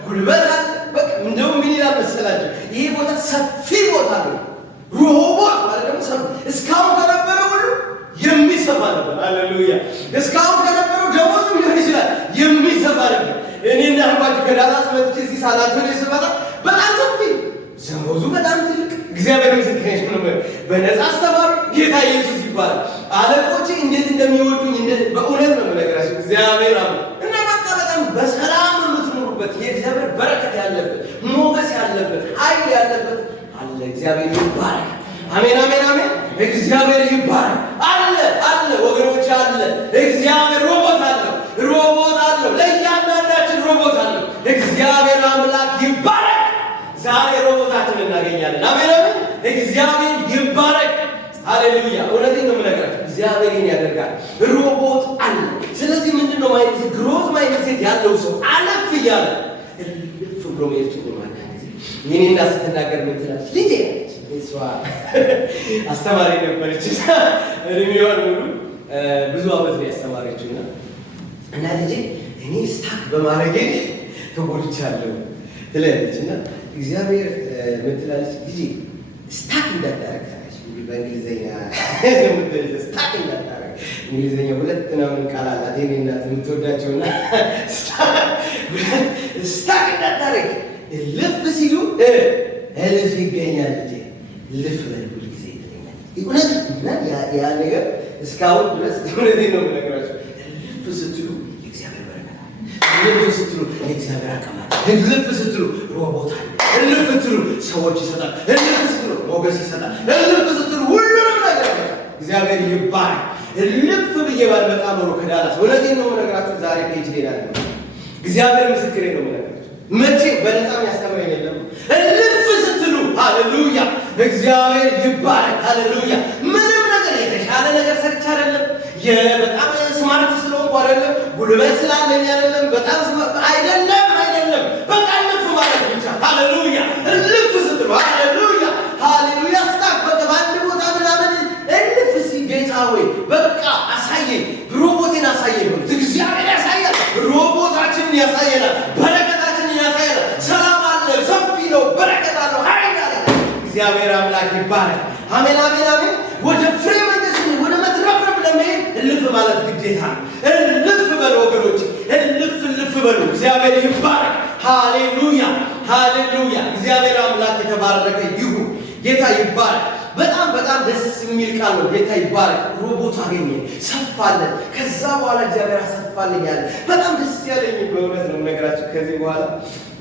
ጉልበት አለ። በቃ እንደው ምን ይላል መሰላችሁ? ይሄ ቦታ ሰፊ ቦታ ነው። ሮቦት ማለት ደግሞ ሰፊ እስካሁን ከነበረው ሁሉ የሚሰፋ ነበር። ሃሌሉያ! እስካሁን ከነበረው ደሞዝ ሊሆን ይችላል የሚሰፋ ነበር። እኔና አባቴ ከዳላስ መጥቼ እዚህ ሳላቶን ስመጣ በጣም ሰፊ ደሞዙ በጣም ትልቅ። እግዚአብሔር ምስክሬን ነው። በነፃ አስተማሪ ጌታ ኢየሱስ ይባላል። አለቆቼ እንዴት እንደሚወዱኝ በእውነት ነው የምነግራችሁ። እግዚአብሔር አለ እና በቃ በጣም በሰላም የምትኖሩበት የእግዚአብሔር በረከት ያለበት ሞገስ ያለበት ኃይል ያለበት አለ። እግዚአብሔር ይባረክ። አሜን፣ አሜን፣ አሜን። እግዚአብሔር ይባረክ። አለ ወገኖች አለ። እግዚአብሔር ሮቦት አለው፣ ሮቦት አለው። ለእያንዳንዳችን ሮቦት አለው። እግዚአብሔር አምላክ ይባረክ። ዛሬ ሮቦታችን እናገኛለን። አሜን፣ አሜን። እግዚአብሔር ይባረክ። ሃሌሉያ። እውነቴን ነው የምነግራችሁ። እግዚአብሔር ይህን ያደርጋል። ሮቦት አለ። ስለዚህ ምንድን ነው ማይንድሴት? ግሮዝ ማይንድሴት ያለው ሰው አለፍ እያለ እልፍ ብሎ መሄድ ጥሩ ነው። ይህኔና ስትናገር ምን ትላለች? ልጄ ነች። እሷ አስተማሪ ነበረች። እድሜዋን ሙሉ ብዙ ዓመት ነው ያስተማረችው እና ልጄ እኔ ስታክ በማድረጌ ተጎድቻለሁ ትላለች እና እግዚአብሔር ምን ትላለች? ልጄ ስታክ እንዳታረግ ታለች። በእንግሊዝኛ ስታክ እንዳታረግ። እንግሊዝኛ ሁለት ምናምን ቃል አላት የኔ እናት የምትወዳቸውና ስታክ እንዳታረግ ልፍ ሲሉ እልፍ ይገኛል። ልጄ ልፍ በል ሁል ጊዜ ይገኛል። እውነት እና ያ ነገር እስካሁን ድረስ እውነቴን ነው የምነግራቸው። ልፍ ስትሉ የእግዚአብሔር በረከት አለ። ልፍ ስትሉ የእግዚአብሔር አቀማል። ልፍ ስትሉ ሮቦት አለ። ልፍ ስትሉ ሰዎች ይሰጣል። ልፍ ስትሉ ሞገስ ይሰጣል። ልፍ ስትሉ ሁሉንም ነገር እግዚአብሔር ይባረክ። ልፍ ብዬ ባልመጣ ኖሮ ከዳላስ እውነቴን ነው የምነግራቸው። ዛሬ ፔጅ ሌላ እግዚአብሔር ምስክሬ ነው የምነግራቸው። መቼ በነፃም ያስተምረኝ የለም። እልፍ ስትሉ ሃሌሉያ፣ እግዚአብሔር ይባረክ። ሃሌሉያ። ምንም ነገር የተሻለ ነገር ሰርቼ አይደለም፣ በጣም ስማርት ስለሆንኩ አይደለም፣ ጉልበት ስላለኝ አይደለም፣ በጣም አይደለም። በቃ እልፍ ማለት ብቻ። ሃሌሉያ። እልፍ ስትሉ ሃሌሉያ፣ ሃሌሉያ። ስታክ በቃ በአንድ ቦታ ምናምን እልፍ ሲ ጌታ ወይ በቃ አሳየኝ፣ ሮቦቴን አሳየኝ። እግዚአብሔር ያሳያል፣ ሮቦታችንን ያሳየናል። ሰላም አለ፣ ሰፊ ነው፣ በረከት አለው፣ ኃይል አለ። እግዚአብሔር አምላክ ይባረክ። አሜን፣ አሜን፣ አሜን። ወደ ፍሬ መንገድ ወደ መትረፍረፍ ለመሄድ እልፍ ማለት ግዴታ ነው። እልፍ በሉ ወገኖች፣ እልፍ በሉ። እግዚአብሔር ይባረክ። ሃሌሉያ፣ ሃሌሉያ። እግዚአብሔር አምላክ የተባረከ ይሁን። ጌታ ይባረክ። በጣም ደስ የሚል ቃል ነው። ጌታ ይባረክ። ሮቦት አገኘ፣ ሰፋለን። ከዛ በኋላ እግዚአብሔር አሰፋልኝ ያለ በጣም ደስ ያለኝ በእውነት ነው ነገራችሁ። ከዚህ በኋላ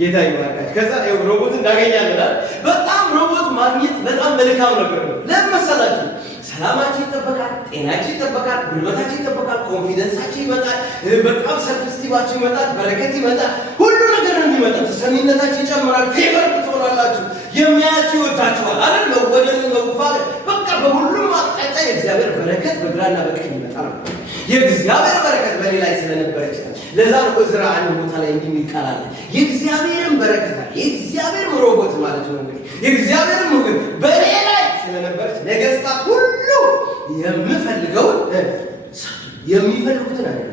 ጌታ ይባርካችሁ። ከዛ ሮቦት እንዳገኛለን። በጣም ሮቦት ማግኘት በጣም መልካም ነገር ነው። ለምን መሰላችሁ? ሰላማችን ይጠበቃል፣ ጤናችን ይጠበቃል፣ ጉልበታችን ይጠበቃል፣ ኮንፊደንሳችን ይመጣል፣ በጣም ሰልፍ ስቲማችን ይመጣል፣ በረከት ይመጣል፣ ሁሉ ነገር እንዲመጣ ተሰሚነታችን ይጨምራል፣ ፌቨር ትሆናላችሁ። ትኖራላችሁ። የሚያያችሁ ይወዳችኋል አይደል? መወደድ መጉፋት በቃ በሁሉም አቅጣጫ የእግዚአብሔር በረከት በግራና በቀኝ ይመጣል። የእግዚአብሔር በረከት በእኔ ላይ ስለነበረች ለዛ ነው ዕዝራ አንድ ቦታ ላይ እንዲህ የሚል ቃል አለ። የእግዚአብሔርን በረከት የእግዚአብሔር ሮቦት ማለት ነው እንግዲህ የእግዚአብሔር ምግብ በእኔ ላይ ስለነበረች ነገሥታት ሁሉ የሚፈልጉትን አይደለም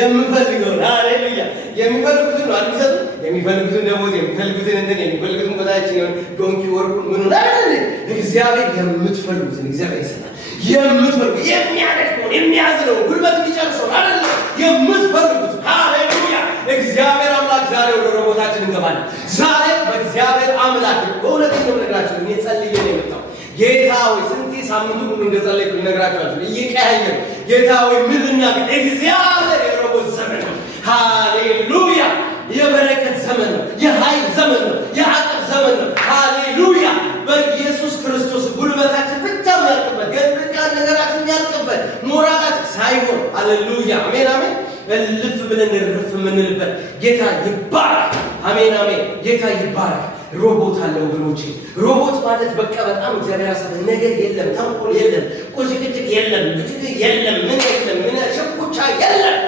የሚፈልገውን ሃሌሉያ የሚፈልጉትን ነው አዲሰቱ የሚፈልጉትን ደሞዝ የሚፈልጉትን የሚፈልጉትን ቦታችን ዶንኪ ወርቁን ምን አይደል? እግዚአብሔር የምትፈልጉትን እግዚአብሔር ይሰጣል። የምትፈልጉት የሚያደክመውን የሚያዝነው ጉልበት የሚጨርሰው አይደል? የምትፈልጉት ሃሌሉያ። እግዚአብሔር አምላክ ዛሬ ወደ ሮቦታችን እንገባለን። ዛሬ በእግዚአብሔር አምላክ በእውነት ነው ነገራችሁ። እኔ ጸልዬ ነው የመጣው። ጌታ ሆይ ስንቴ ሳምንቱ ሁሉ እንደጸለይኩ ልነግራችኋለሁ። እየቀያየር ጌታ ሆይ ምን ልናገር? እግዚአብሔር የሮቦት ዘመን ነው። ሃሌሉያ። የበረከት ዘመን ነው። የኃይል ዘመን ነው። የአቅም ዘመን ነው። ሃሌሉያ። በኢየሱስ ክርስቶስ ጉልበታችን ብቻ የሚያልቅበት ገድብቃ ነገራችን የሚያልቅበት ሞራላችን ሳይሆን ሃሌሉያ አሜን አሜን እልፍ ብለን እርፍ የምንልበት ጌታ ይባረክ። አሜን አሜን ጌታ ይባረክ። ሮቦት አለ ወገኖቼ። ሮቦት ማለት በቃ በጣም እግዚአብሔር ያሳበ ነገር የለም፣ ተንኮል የለም፣ ቁጭቅጭቅ የለም፣ ብትግ የለም፣ ምን የለም፣ ምን ሽኩቻ የለም፣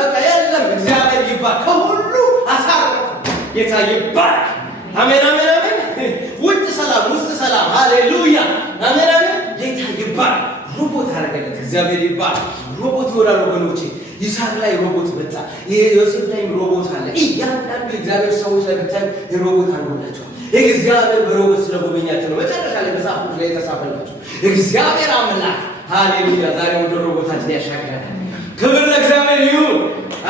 በቃ የለም። እግዚአብሔር ይባረክ። ከሁሉ አሳረፈ ጌታ ይባረክ። አሜን አሜን አሜን። ውጭ ሰላም ውስጥ ሰላም ሃሌሉያ አሜን አሜን ጌታ ይባረክ። ሮቦት አደረገለት እግዚአብሔር ይባረክ። ሮቦት ይወራል ወገኖቼ። ይስሐቅ ላይ ሮቦት መጣ። ዮሴፍ ላይ ሮቦት አለ። እያንዳንዱ የእግዚአብሔር ሰዎች ላይ ብታዩ ሮቦት አልሞላቸዋል። እግዚአብሔር በሮቦት ስለጎበኛቸው ነው መጨረሻ ላይ መጽሐፍ ቅዱስ ላይ የተጻፈላቸው። እግዚአብሔር አምላክ ሃሌሉያ ዛሬ ወደ ሮቦታችን ያሻግራል። ክብር ለእግዚአብሔር ይሁን።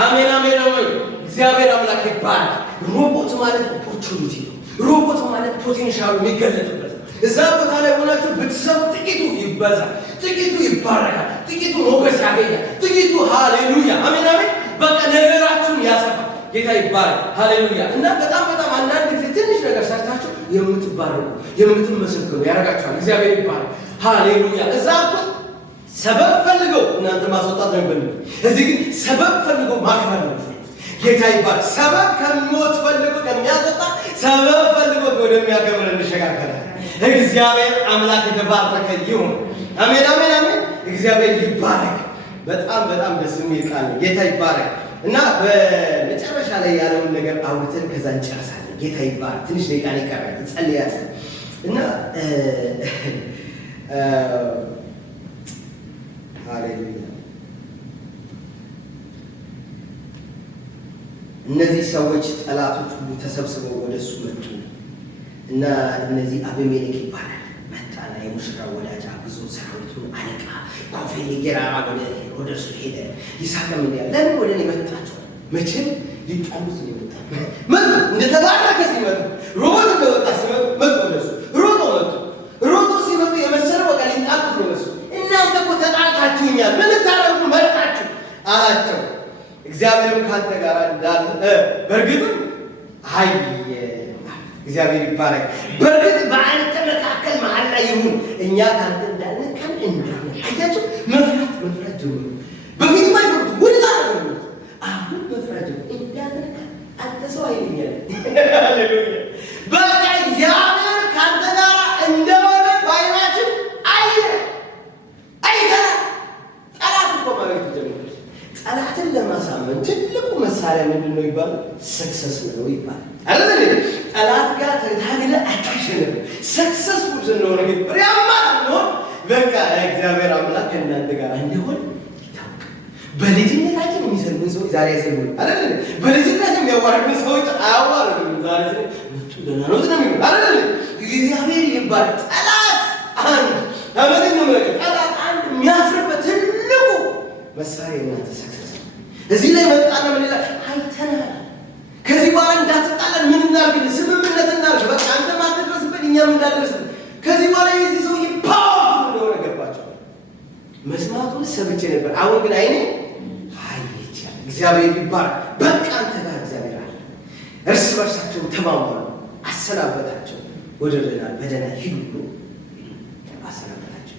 አሜን አሜን አሜን። እግዚአብሔር አምላክ ይባረክ። ሮቦት ማለት ኦፖርቹኒቲ ነው። ሮቦት ማለት ፖቴንሻሉ የሚገለጥበት እዛ ቦታ ላይ ሆናችሁ ብትሰሩ ጥቂቱ ይበዛል፣ ጥቂቱ ይባረካል፣ ጥቂቱ ሞገስ ያገኛል፣ ጥቂቱ ሃሌሉያ አሜን አሜን በቃ ነገራችሁን ያሰፋል። ጌታ ይባረክ ሃሌሉያ። እና በጣም አንዳንድ ጊዜ ትንሽ ነገር ሰርታችሁ የምትባረኩ የምትመሰክሩ ያደርጋችኋል። እግዚአብሔር ይባረክ ሃሌሉያ። እዛ እኮ ሰበብ ፈልገው እናንተ ማስወጣት ነው የሚፈልጉት። እዚህ ግን ሰበብ ፈልገው ማክበር ነው። ጌታ ይባረክ። ሰበብ ከሚወት ፈልጎ ከሚያስወጣ ሰበብ ፈልጎ ወደሚያከብር እንሸጋገራለን። እግዚአብሔር አምላክ የተባረከ ይሁን። አሜን አሜን አሜን። እግዚአብሔር ይባረክ። በጣም ደስ የሚል ቃል ነው። ጌታ ይባረክ። እና በመጨረሻ ላይ ያለውን ነገር አውርተን ከዛ እንጨርሳለን። ጌታ ይባረክ። ትንሽ ደቂቃ ይቀራል። እንጸልያለን እና ሃሌሉያ እነዚህ ሰዎች ጠላቶች ሁሉ ተሰብስበው ወደሱ መጡ እና እነዚህ አቤሜሌክ ይባላል መጣና የሙሽራ ወዳጅ ብዙ ሰራዊቱን አለቃ ኮፌሌ ጌራራ ወደ እርሱ ሄደ። ይስሐቅም እንዲህ አለ፣ ለምን ወደ እኔ መጣችሁ? መቼም ሊጣሉት ነው የመጣው። መጡ እንደተባረከ ሲመጡ ሮቦት እንደወጣ ሲመጡ መጡ ወደሱ ሮጦ ሲመጡ የመሰለው በቃ ሊጣሉት ነው እሱ። እናንተ እኮ ተጣልታችሁኛል፣ ምን ታረጉ መጣችሁ አላቸው። እግዚአብሔርም ካንተ ጋር እንዳለ በእርግጥም እግዚአብሔር ይባረክ። በእርግጥ በአንተ መካከል መሀል ላይ ይሁን፣ እኛ ካንተ እንዳንካን እንዳለ አያችሁ። መፍራት ጀምሩ። በፊት ማይፈሩት ወደዛ ነው። አሁን መፍራት ጀምሩ። እንዳንካ አንተ ሰው አይኛል። ሃሌሉያ በቃ እግዚአብሔር ካንተ ጋር እንደሆነ ባይናችን አይተና ጠላት እኮ ማለት ጀምሩ። ጠላትን ለማሳመን ትልቁ መሳሪያ ምንድን ነው ይባላል? ሰክሰስ ነው ይባላል አይደል? ጠላት ጋር ታግለ አታሸንፍ። ሰክሰስፉል ስንሆን ግን ፍሬያማ ስንሆን በቃ እግዚአብሔር አምላክ ከእናንተ ጋር እንደሆነ ይታወቃል። በልጅነታችን የሚሰልሙን ሰዎች ዛሬ አይሰልሙን አይደል? በልጅነታችን የሚያዋርዱን ሰዎች አያዋርዱን ዛሬ መጡ ደህና ነው የሚሉን አይደል? እግዚአብሔር ይባረክ። ጠላት አንድ አመለኝ ነው ማለት ጠላት አንድ የሚያፍርበት ትልቁ መሳሪያ እናንተ ሰክሰስ ነው። እዚህ ላይ መጣና ምን ይላል? አይተናል። ከዚህ በኋላ እንዳትጣለን ምን እናድርግ? ስምምነት እናድርግ። በቃ አንተ ማትደርስበት እኛም እንዳደርስበት። ከዚህ በኋላ የዚህ ሰው ፓወርፉል እንደሆነ ገባቸው። መስማቱን ሰምቼ ነበር፣ አሁን ግን አይኔ አይቻል። እግዚአብሔር ይባረክ። በቃ አንተ ጋር እግዚአብሔር አለ። እርስ በርሳቸው ተማማሉ። አሰናበታቸው። ወደ በደህና ሂዱ ብሎ አሰናበታቸው።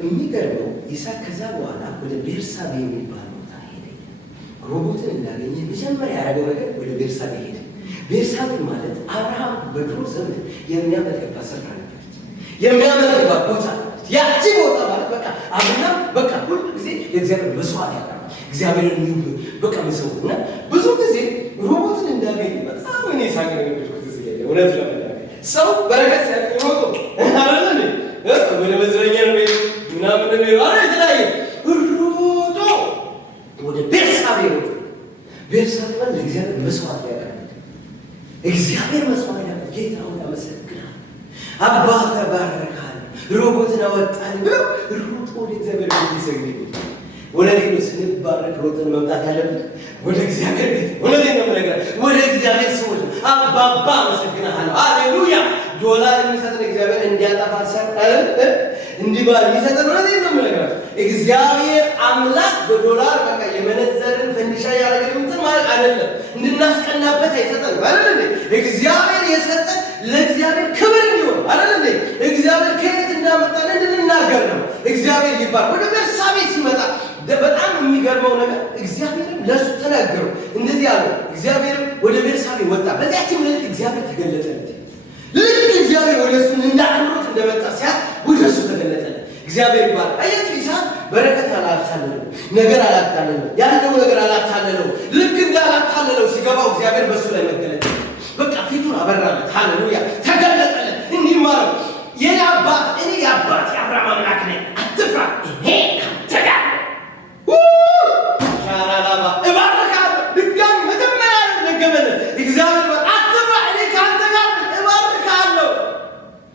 የሚገርመው ይስሐቅ ከዛ በኋላ ወደ ቤርሳቤ የሚባል ቦታ ሄደ። ሮቦትን እንዳገኘ መጀመሪያ ያደረገው ነገር ወደ ቤርሳቤ ሄደ። ቤርሳቤህ ማለት አብርሃም በድሮ ዘመን የሚያመልክባት ስፍራ ነበረች። የሚያመልክባት ቦታ ያቺ ቦታ ማለት በቃ አብርሃም በቃ ሁሉ ጊዜ የእግዚአብሔር መስዋዕት ያቀርባል። እግዚአብሔርን በቃ መስዋዕትና ብዙ ጊዜ ሮቦትን እንዳገኝ በጣም እኔ ሳገኝ ነበር። እውነት ለመናገር ሰው በረከት ሲያገኝ ሮቦ አይደል ወደ መዝረኛ ነው ምናምን ነው የተለያየ ሮጦ ወደ ቤርሳቤህ ሮጦ ቤርሳቤህ ማለት ለእግዚአብሔር መስዋዕት ያቀርባል። እግዚአብሔር መስዋዕት ያቀርባል። ጌታውን ያመሰግናል። አባት ተባረካል፣ ሮቦትን አወጣን ብሎ ሮጦ ወደ እግዚአብሔር ቤት ይሰግዳል። ወለኔ ስንባረክ ሮጠን መምጣት ያለብን ወደ እግዚአብሔር ቤት። ወለኔ ነው ነገር ወደ እግዚአብሔር ሰዎች አባባ አመሰግናለሁ። ሃሌሉያ። ዶላር የሚሰጠን እግዚአብሔር እንዲያጠፋ ሰጠን እንዲባል የሚሰጠን ወለኔ ነው ነገር እግዚአብሔር አምላክ በዶላር በቃ የመነዘርን ፈንዲሻ ያደረገን እንትን ማለት አይደለም። እንድናስቀናበት አይሰጠን አይደል? እግዚአብሔር የሰጠን ለእግዚአብሔር ክብር እንዲሆን አይደል? እግዚአብሔር ከየት እንዳመጣን እንድንናገር ነው። እግዚአብሔር ይባል። ወደ ቤርሳቤህ ሲመጣ በጣም የሚገርመው ነገር እግዚአብሔርም ለሱ ተናገረው እንደዚህ ያለው እግዚአብሔርም ወደ ቤርሳቤህ ወጣ። በዚያችም ሌሊት እግዚአብሔር ተገለጠለት። ልክ እግዚአብሔር ወደ እሱ እንዳአምሮት እንደመጣ ሲያት ወደ እሱ ተገለጠለት። እግዚአብሔር ይባል። አያችሁ ይስሐቅ በረከት አላታለለው፣ ነገር አላታለለው፣ ያለው ነገር አላታለለው። ልክ እንዳላታለለው ሲገባው እግዚአብሔር በሱ ላይ መገለጥ በቃ ፊቱን አበራለት። ሃሌሉያ። ተገለጠለት። እንዲህ ማለት የኔ አባት እኔ የአባት የአብርሃም አምላክ ነኝ፣ አትፍራ፣ እኔ ካንተ ጋር ሻራላባ እባርካለሁ። ድጋሚ መጀመሪያ ነገመለት እግዚአብሔር አትፍራ፣ እኔ ካንተ ጋር እባርካለሁ፣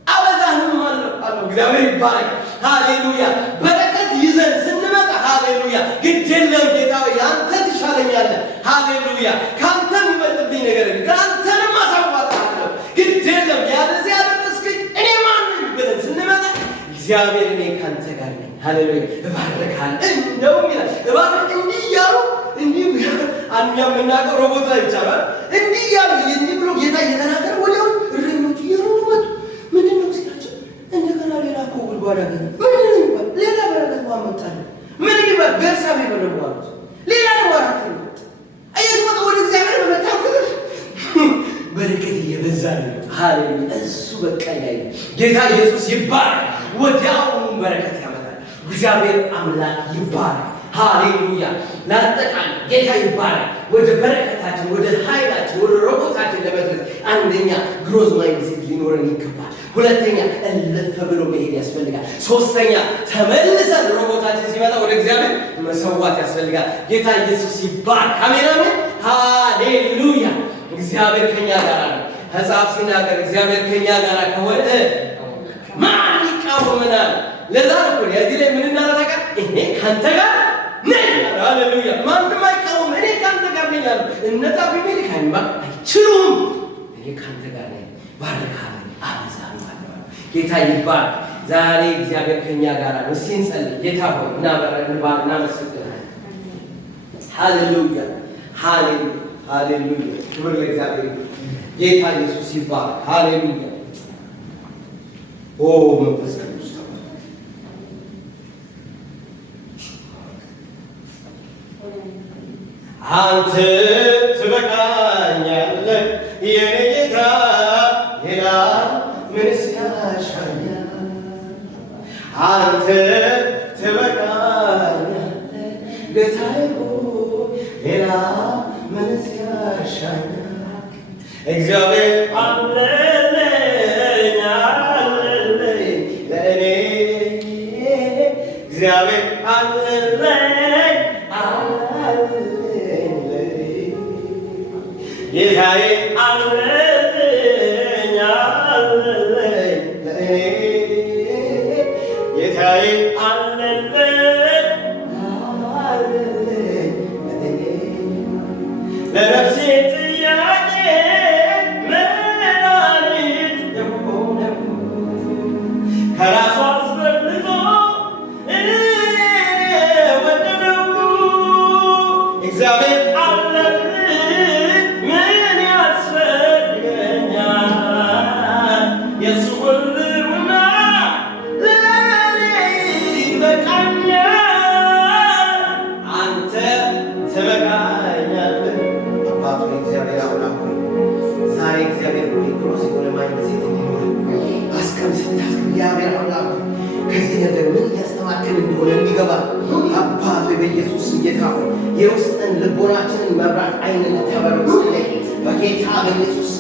አበዛህም አለው። እግዚአብሔር ይባረክ። ሃሌሉያ። በረከት ይዘን ስንመጣ ሃሌሉያ ግድ የለም ጌታ ሆይ አንተ ትሻለኛለህ። ሃሌሉያ። ካንተ የሚበልጥብኝ ነገር ካንተንም አሳዋጣለሁ። ግድ የለም ያለዚህ ያደረስክኝ እኔ ማን ብለን ስንመጣ እግዚአብሔር እኔ ካንተ ጋር ነኝ። ሃሌሉያ። እባርካለሁ። እንደውም ይላል እባርክ እንዲህ እያሉ እንዲህ እኛ የምናውቀው ሮቦት ላይ ብቻ ነው። እንዲህ እያሉ እንዲህ ብሎ ጌታ እየተናገረ ወዲያው እረኞቹ እየሮጡ መጡ። ምንድን ነው ሲላቸው እንደገና ሌላ እኮ ጉድጓድ አገኘ። ምንድን ነው ሌላ በረከት ማመጣለ ምን ይባል ቤርሳቤህ በለው አሉት። ሌላ ወራት ነው አየት ወደ እግዚአብሔር በመጣው በረከት እየበዛ ነው። ሃሌሉያ። እሱ በቃ ያይ ጌታ ኢየሱስ ይባረክ። ወዲያው በረከት ያመጣል። እግዚአብሔር አምላክ ይባረክ። ሃሌሉያ። ላጠቃል ጌታ ይባረክ። ወደ በረከታችን ወደ ኃይላችን ወደ ሮቦታችን ለመድረስ አንደኛ ግሮዝ ማይንድሴት ሊኖረን ይገባል። ሁለተኛ እልፍ ብሎ መሄድ ያስፈልጋል። ሶስተኛ ተመልሰን ሮቦታችን ሲመጣ ወደ እግዚአብሔር መሰዋት ያስፈልጋል። ጌታ ኢየሱስ ይባረክ። አሜን አሜን። ሃሌሉያ። እግዚአብሔር ከኛ ጋር ነው። መጽሐፍ ሲናገር እግዚአብሔር ከኛ ጋር ከሆነ ማን ይቃወመናል? ለዛ ነው እዚህ ላይ ምን እናደርጋለን? እኔ ካንተ ጋር ነኝ። ሃሌሉያ። ማንም አይቃወም። እኔ ካንተ ጋር ነኝ አለ። እነዛ ቢቢል ካይማ አይችሉም። እኔ ካንተ ጋር ነኝ። ባረካለሁ፣ አበዛለሁ። ጌታ ይባረክ። ዛሬ እግዚአብሔር ከኛ ጋር ነው። ሲንጸልይ ጌታ ሆይ እናመሰግናለን። ሃሌሉያ ሃሌሉያ ሃሌሉያ። ክብር ለእግዚአብሔር። ጌታ ኢየሱስ ይባረክ። ሃሌሉያ። ኦ መንፈስ ቅዱስ አንተ ትበቃኛለህ የኔ ጌታ፣ ሌላ ምንስ ያሻኛል? አንተ ትበቃኛለህ ጌታዬ፣ ሌላ ምንስ ያሻኛል? እግዚአብሔር አለልኝ አለልኝ ለእኔ፣ እግዚአብሔር አለልኝ አለልኝ ለእኔ፣ ጌታዬ አለልኝ አለልኝ ለእኔ፣ ጌታዬ ማዕከል እንደሆነ እንዲገባ አባት በኢየሱስ ጌታ ሆይ የውስጥን ልቦናችንን መብራት አይን እንድታበረው ጸለይ በጌታ በኢየሱስ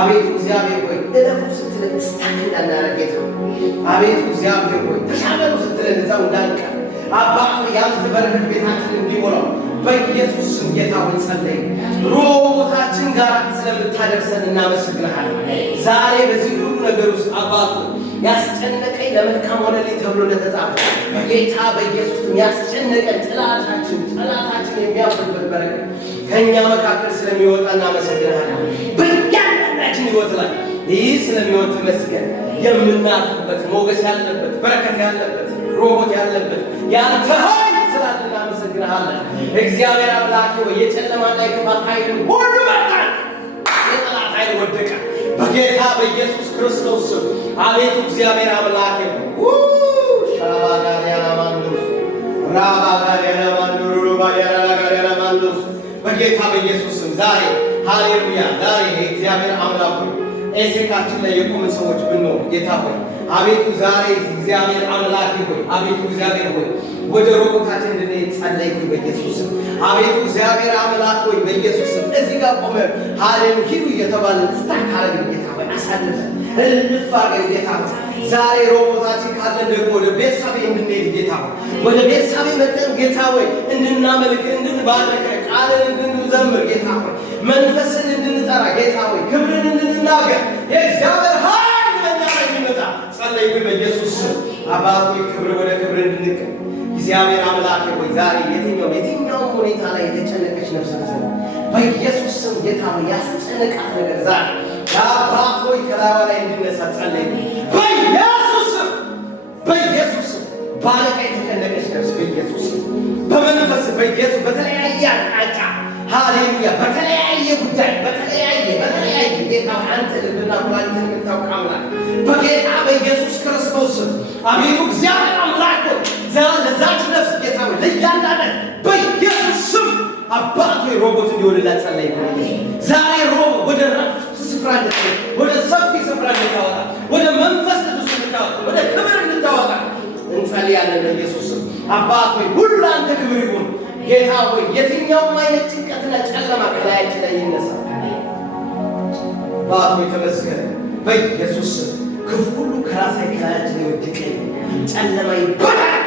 አቤቱ እግዚአብሔር ሆይ እለፉ ስትለን ስታክ እንዳናረግ ጌታ አቤቱ እግዚአብሔር ሆይ ተሻገሩ ስትለን እዛው እንዳንቀር አባት ያንተ በረከት ቤታችንን እንዲሞላው በኢየሱስ ጌታ ሆይ ጸለይ ሮቦታችን ጋር ስለምታደርሰን እናመሰግናለን። ዛሬ በዚህ ሁሉ ነገር ውስጥ አባት ያስጨነቀኝ ለመልካም ሆነልኝ ተብሎ እንደተጻፈ በጌታ በኢየሱስ ያስጨነቀን ጠላታችን የሚያፍርበት በረከት ከእኛ መካከል ስለሚወጣ እናመሰግናለን። በእያንዳንዳችን ሕይወት ላይ ይህ ስለሚወጥ መስገን የምናልፍበት ሞገስ ያለበት በረከት ያለበት ሮቦት ያለበት ያንተ ኃይል ስላለ እናመሰግናለን። እግዚአብሔር አምላክ ሆይ የጨለማና የክፋት ኃይልን ሁሉ መታን፣ የጠላት ኃይል ወደቀ በጌታ በኢየሱስ ክርስቶስ ስም። አቤቱ እግዚአብሔር አምላክ ሆይ ሻባጋሪያና ማንዱስ ራባጋሪያና ማንዱሩ ባያራጋሪያና ማንዱስ በጌታ በኢየሱስ ስም ዛሬ ሃሌሉያ ዛሬ እግዚአብሔር አምላክ ሆይ ኤሴካችን ላይ የቆምን ሰዎች ብንሆን ጌታ ሆይ አቤቱ ዛሬ እግዚአብሔር አምላክ ሆይ አቤቱ እግዚአብሔር ሆይ ወደ ሮቦታችን እንድንሄድ ጸለይኩ በኢየሱስ ስም። አቤቱ እግዚአብሔር አምላክ ሆይ በኢየሱስ ስም እዚህ ጋር ቆመ ሃሌሉ ሂዱ እየተባለን ስታካረግን ጌታ ሆይ አሳልፈን እንፋገን ጌታ ሆይ ዛሬ ሮቦታችን ካለን ደግሞ ወደ ቤርሳቤ እንድንሄድ ጌታ ሆይ ወደ ቤርሳቤ መጠን ጌታ ሆይ እንድናመልክ እንድንባረክ ቃልን እንድንዘምር ጌታ ሆይ መንፈስን እንድንጠራ ጌታ ሆይ ክብርን እንድንናገር የእግዚአብሔር ኃይል በእኛ ላይ እንዲመጣ ጸለይኩ በኢየሱስ ስም። አባት ሆይ ክብር ወደ ክብር እንድንቀር እግዚአብሔር አምላክ ሆይ ዛሬ የትኛውም ሁኔታ ላይ የተጨነቀች ነፍስ ነው በኢየሱስ ስም ጌታ ሆይ ያስጨነቃት ነገር ዛሬ አባት ሆይ ከላዋ ላይ እንዲነሳ ጸለይኩ በኢየሱስ ስም። ባለቃ የተጨነቀች ነፍስ በኢየሱስ ስም በመንፈስ በኢየሱስ በተለያየ አቅጣጫ ሃሌሉያ በተለያየ ጉዳይ በተለያየ ጌታ አንተ ልብና ኩላሊትን የምታውቅ አምላክ በጌታ በኢየሱስ ክርስቶስ አቤቱ እግዚአብሔር አምላክ ለዛች ነፍስ ጌታ ለእያንዳንዱ በኢየሱስ ስም አባቶ ሮቦት እንዲሆንላት ጸለይ ዛሬ ሮቦት ወደ ረፍት ስፍራ ወደ ሰፊ ስፍራ እንድታወጣ ወደ መንፈስ ቅዱስ እንድታወጣ ወደ ክብር እንድታወጣ እንጸልያለን በኢየሱስ ስም። አባት ሆይ ሁሉ አንተ ክብር ይሁን ጌታ ሆይ የትኛውም አይነት ጭንቀትና ጨለማ ከላያችን ላይ ይነሳ። አባት ሆይ ተመስገን በኢየሱስ ስም። ክፉ ሁሉ ከላያችን ይወድቅ፣ ጨለማ ይበላል፣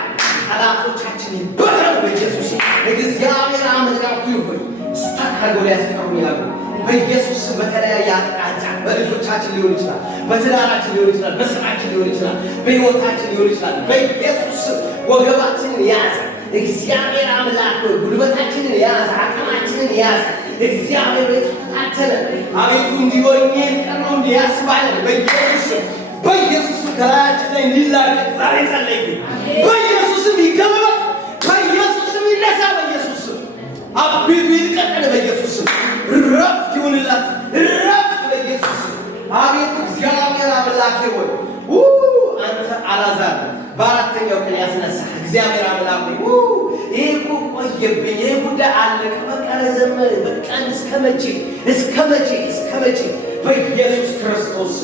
ጠላቶቻችን ይበላሉ በኢየሱስ ስም። እግዚአብሔር አምላክ ሆይ ስታካርጎ ሊያስቀሩን ያሉ በኢየሱስ ስም በተለያየ አቅጣጫ በልጆቻችን ሊሆን ይችላል፣ በትዳራችን ሊሆን ይችላል፣ በስራችን ሊሆን ይችላል፣ በሕይወታችን ሊሆን ይችላል። በኢየሱስ ስም ወገባችንን ያዘ እግዚአብሔር አምላክ ሆይ ጉልበታችንን ያዘ፣ አቅማችንን ያዘ እግዚአብሔር የተፈታተነ አቤቱ እንዲወኘ ቀረው እንዲያስባለን በኢየሱስ ስም ከላያችን ላይ እንዲላቀቅ ዛሬ ጸለይኩ። በኢየሱስ ስም ይገለጥ፣ በኢየሱስ ስም ይነሳ፣ በኢየሱስ ስም አቤቱ ይልቀቀን፣ በኢየሱስ ስም ረፍት ይሁንላት፣ ረፍት በኢየሱስ ስም። አቤቱ እግዚአብሔር አምላክ ሆይ አንተ አላዛር በአራተኛው ቀን ያስነሳ እግዚአብሔር አምላክ ሆይ ይሄ እኮ ቆየብኝ፣ ይሄ ጉዳይ አለቀ፣ በቃ ረዘመ፣ በቃ እስከ መቼ በኢየሱስ ክርስቶስ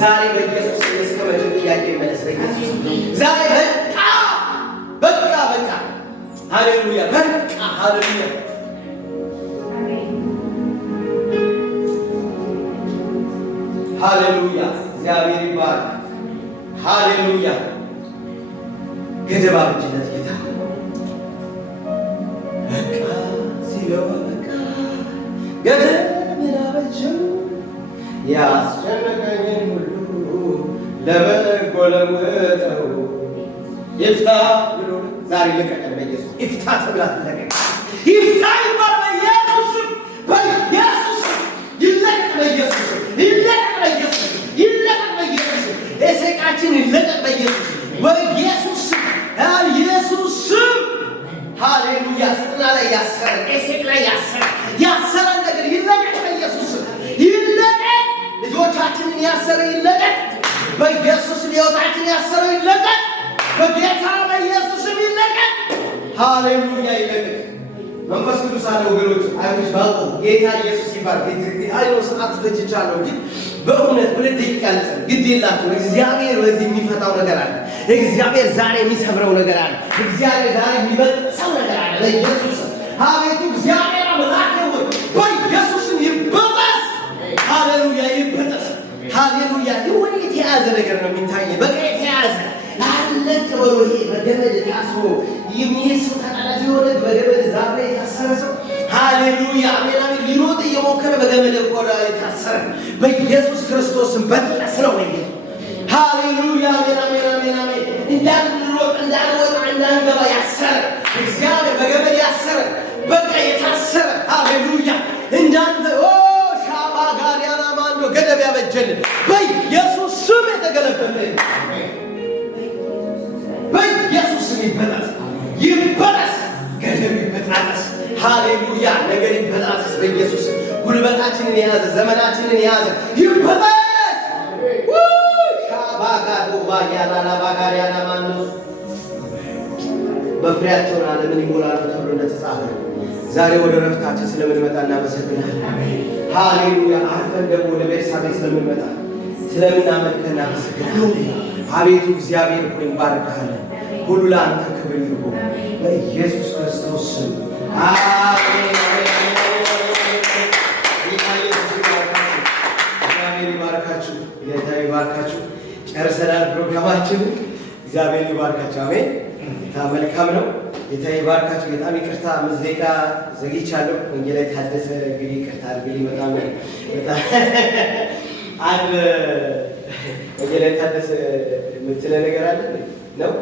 ዛሬ በኢየሱስ እስከ መቼ ጥያቄ መለስ በኢየሱስ ዛሬ በቃ ሃሌሉያ በቃ ሃሌሉያ ሃሌሉያ እግዚአብሔር ይባርክ ሃሌሉያ ገደብ አብጅለት ጌታ በቃ ሲለው በቃ ገደብ አበጀው ያስጨነቀኝን ሁሉ ለበጎ ለወጠው ይፍታ ብሎ ዛሬ ለቀቀን በኢየሱስ ይፍታ ተብላ ተለቀቀ ይፍታ ይባል በኢየሱስ ይለቀቅ በኢየሱስ ይለቀቅ በኢየሱስ የሰቃችን ይለቀቅ በኢየሱስ ኢየሱስ ሃሌሉያ ስጥና ላይ ያሰረ ኤሴቅ ላይ ያሰረ ነገር ይለቀቅ በኢየሱስ ይለቀቅ። ልጆቻችንን ያሰረ ይለቀቅ በኢየሱስ ሕይወታችን ያሰረ ይለቀቅ በጌታ በኢየሱስ ይለቀቅ። ሃሌሉያ ይለቀቅ። መንፈስ ቅዱስ አለ ወገኖች አይሁን ባቆ ጌታ ኢየሱስ ይባርክ። አይኖ ሰዓት ፈጅቻለሁ ግን በእውነት ሁለት ደቂቃ ልጸል ግድ የላችሁ እግዚአብሔር በዚህ የሚፈታው ነገር አለ። እግዚአብሔር ዛሬ የሚሰብረው ነገር አለ። እግዚአብሔር ዛሬ የሚበጥሰው ነገር አለ። በኢየሱስ አቤቱ እግዚአብሔር አምላክ ሆይ በኢየሱስም ይበጠስ። ሃሌሉያ ይበጠስ። ሃሌሉያ የሆነ የተያዘ ነገር ነው የሚታየው። በቃ የተያዘ አለቅ ብሎ ይሄ በገመድ ታስሮ የሚሄድ ሰው ታውቃላችሁ? የሆነ በገመድ ዛፍ ላይ የታሰረ ሰው ሃሌሉያ አሜን አሜን ሊሮጥ እየሞከረ በገመድ ቆዳ የታሰረ በኢየሱስ ክርስቶስም በጠስ ነው ወይ ሃሌሉያ አሜን አሜን አሜን አሜን እንዳንሮጥ እንዳንወጣ እንዳንገባ ያሰረ እግዚአብሔር በገመድ ያሰረ በቃ የታሰረ ሃሌሉያ እንዳንተ ሻባ ጋሪያና ማንዶ ገደብ ያበጀልን በኢየሱስ ስም የተገለበጠ በኢየሱስ ስም ይበጠስ ይበጠስ ገደብ ይበጠስ ሃሌሉያ ነገር ይበጠስ በኢየሱስ ጉልበታችንን የያዘ ዘመናችንን የያዘ ይበጠስ ሻባ ጋዶ ባያና ባጋሪያና ማንዶ በፍሬያቸውን ዓለምን ይሞላሉ ተብሎ እንደተጻፈ ዛሬ ወደ ረፍታችን ስለምንመጣ እናመሰግናለን። ሃሌሉያ አርፈን ደግሞ ወደ ቤርሳቤ ስለምንመጣ ስለምናመልክህ እናመሰግናለን። አቤቱ እግዚአብሔር ሆይ እንባርክሃለን። ሁሉ ለአንተ ክብር ይሁን በኢየሱስ ክርስቶስ ስም አሜን። እግዚአብሔር ይባርካችሁ፣ ጌታ ይባርካችሁ። ጨርሰናል ፕሮግራማችንን። እግዚአብሔር ይባርካችሁ። አሜን። መልካም ነው። ጌታ ይባርካችሁ። በጣም ይቅርታ ሙዚቃ ዘግይቻለሁ። ወንጌላዊ ታደሰ እንግዲህ ይቅርታ አድርግልኝ። በጣም አንድ ወንጌላዊ ታደሰ የምትለው ነገር አለ ነው?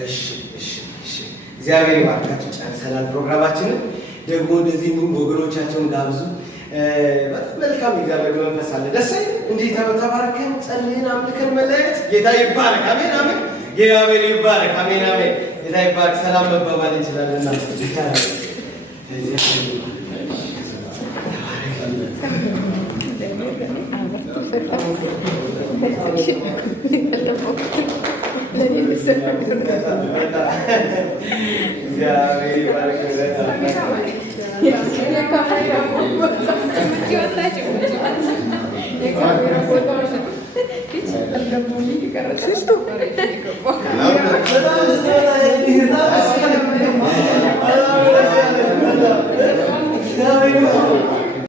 እሺ እሺ እሺ። እግዚአብሔር ይባርካችሁ። ጨርሰናል ፕሮግራማችንን። ደግሞ እንደዚህ ወገኖቻቸውን ጋብዙ። በጣም መልካም እግዚአብሔር መንፈስ አለ። ደስ አይልም? እንዴት ተባርከን ጸልየን አምልከን መለያየት። ጌታ ይባረክ። አሜን አሜን። እግዚአብሔር ይባረክ። አሜን አሜን። ጌታ ይባረክ። ሰላም መባባል እንችላለን። እግዚአብሔር ይባረክ።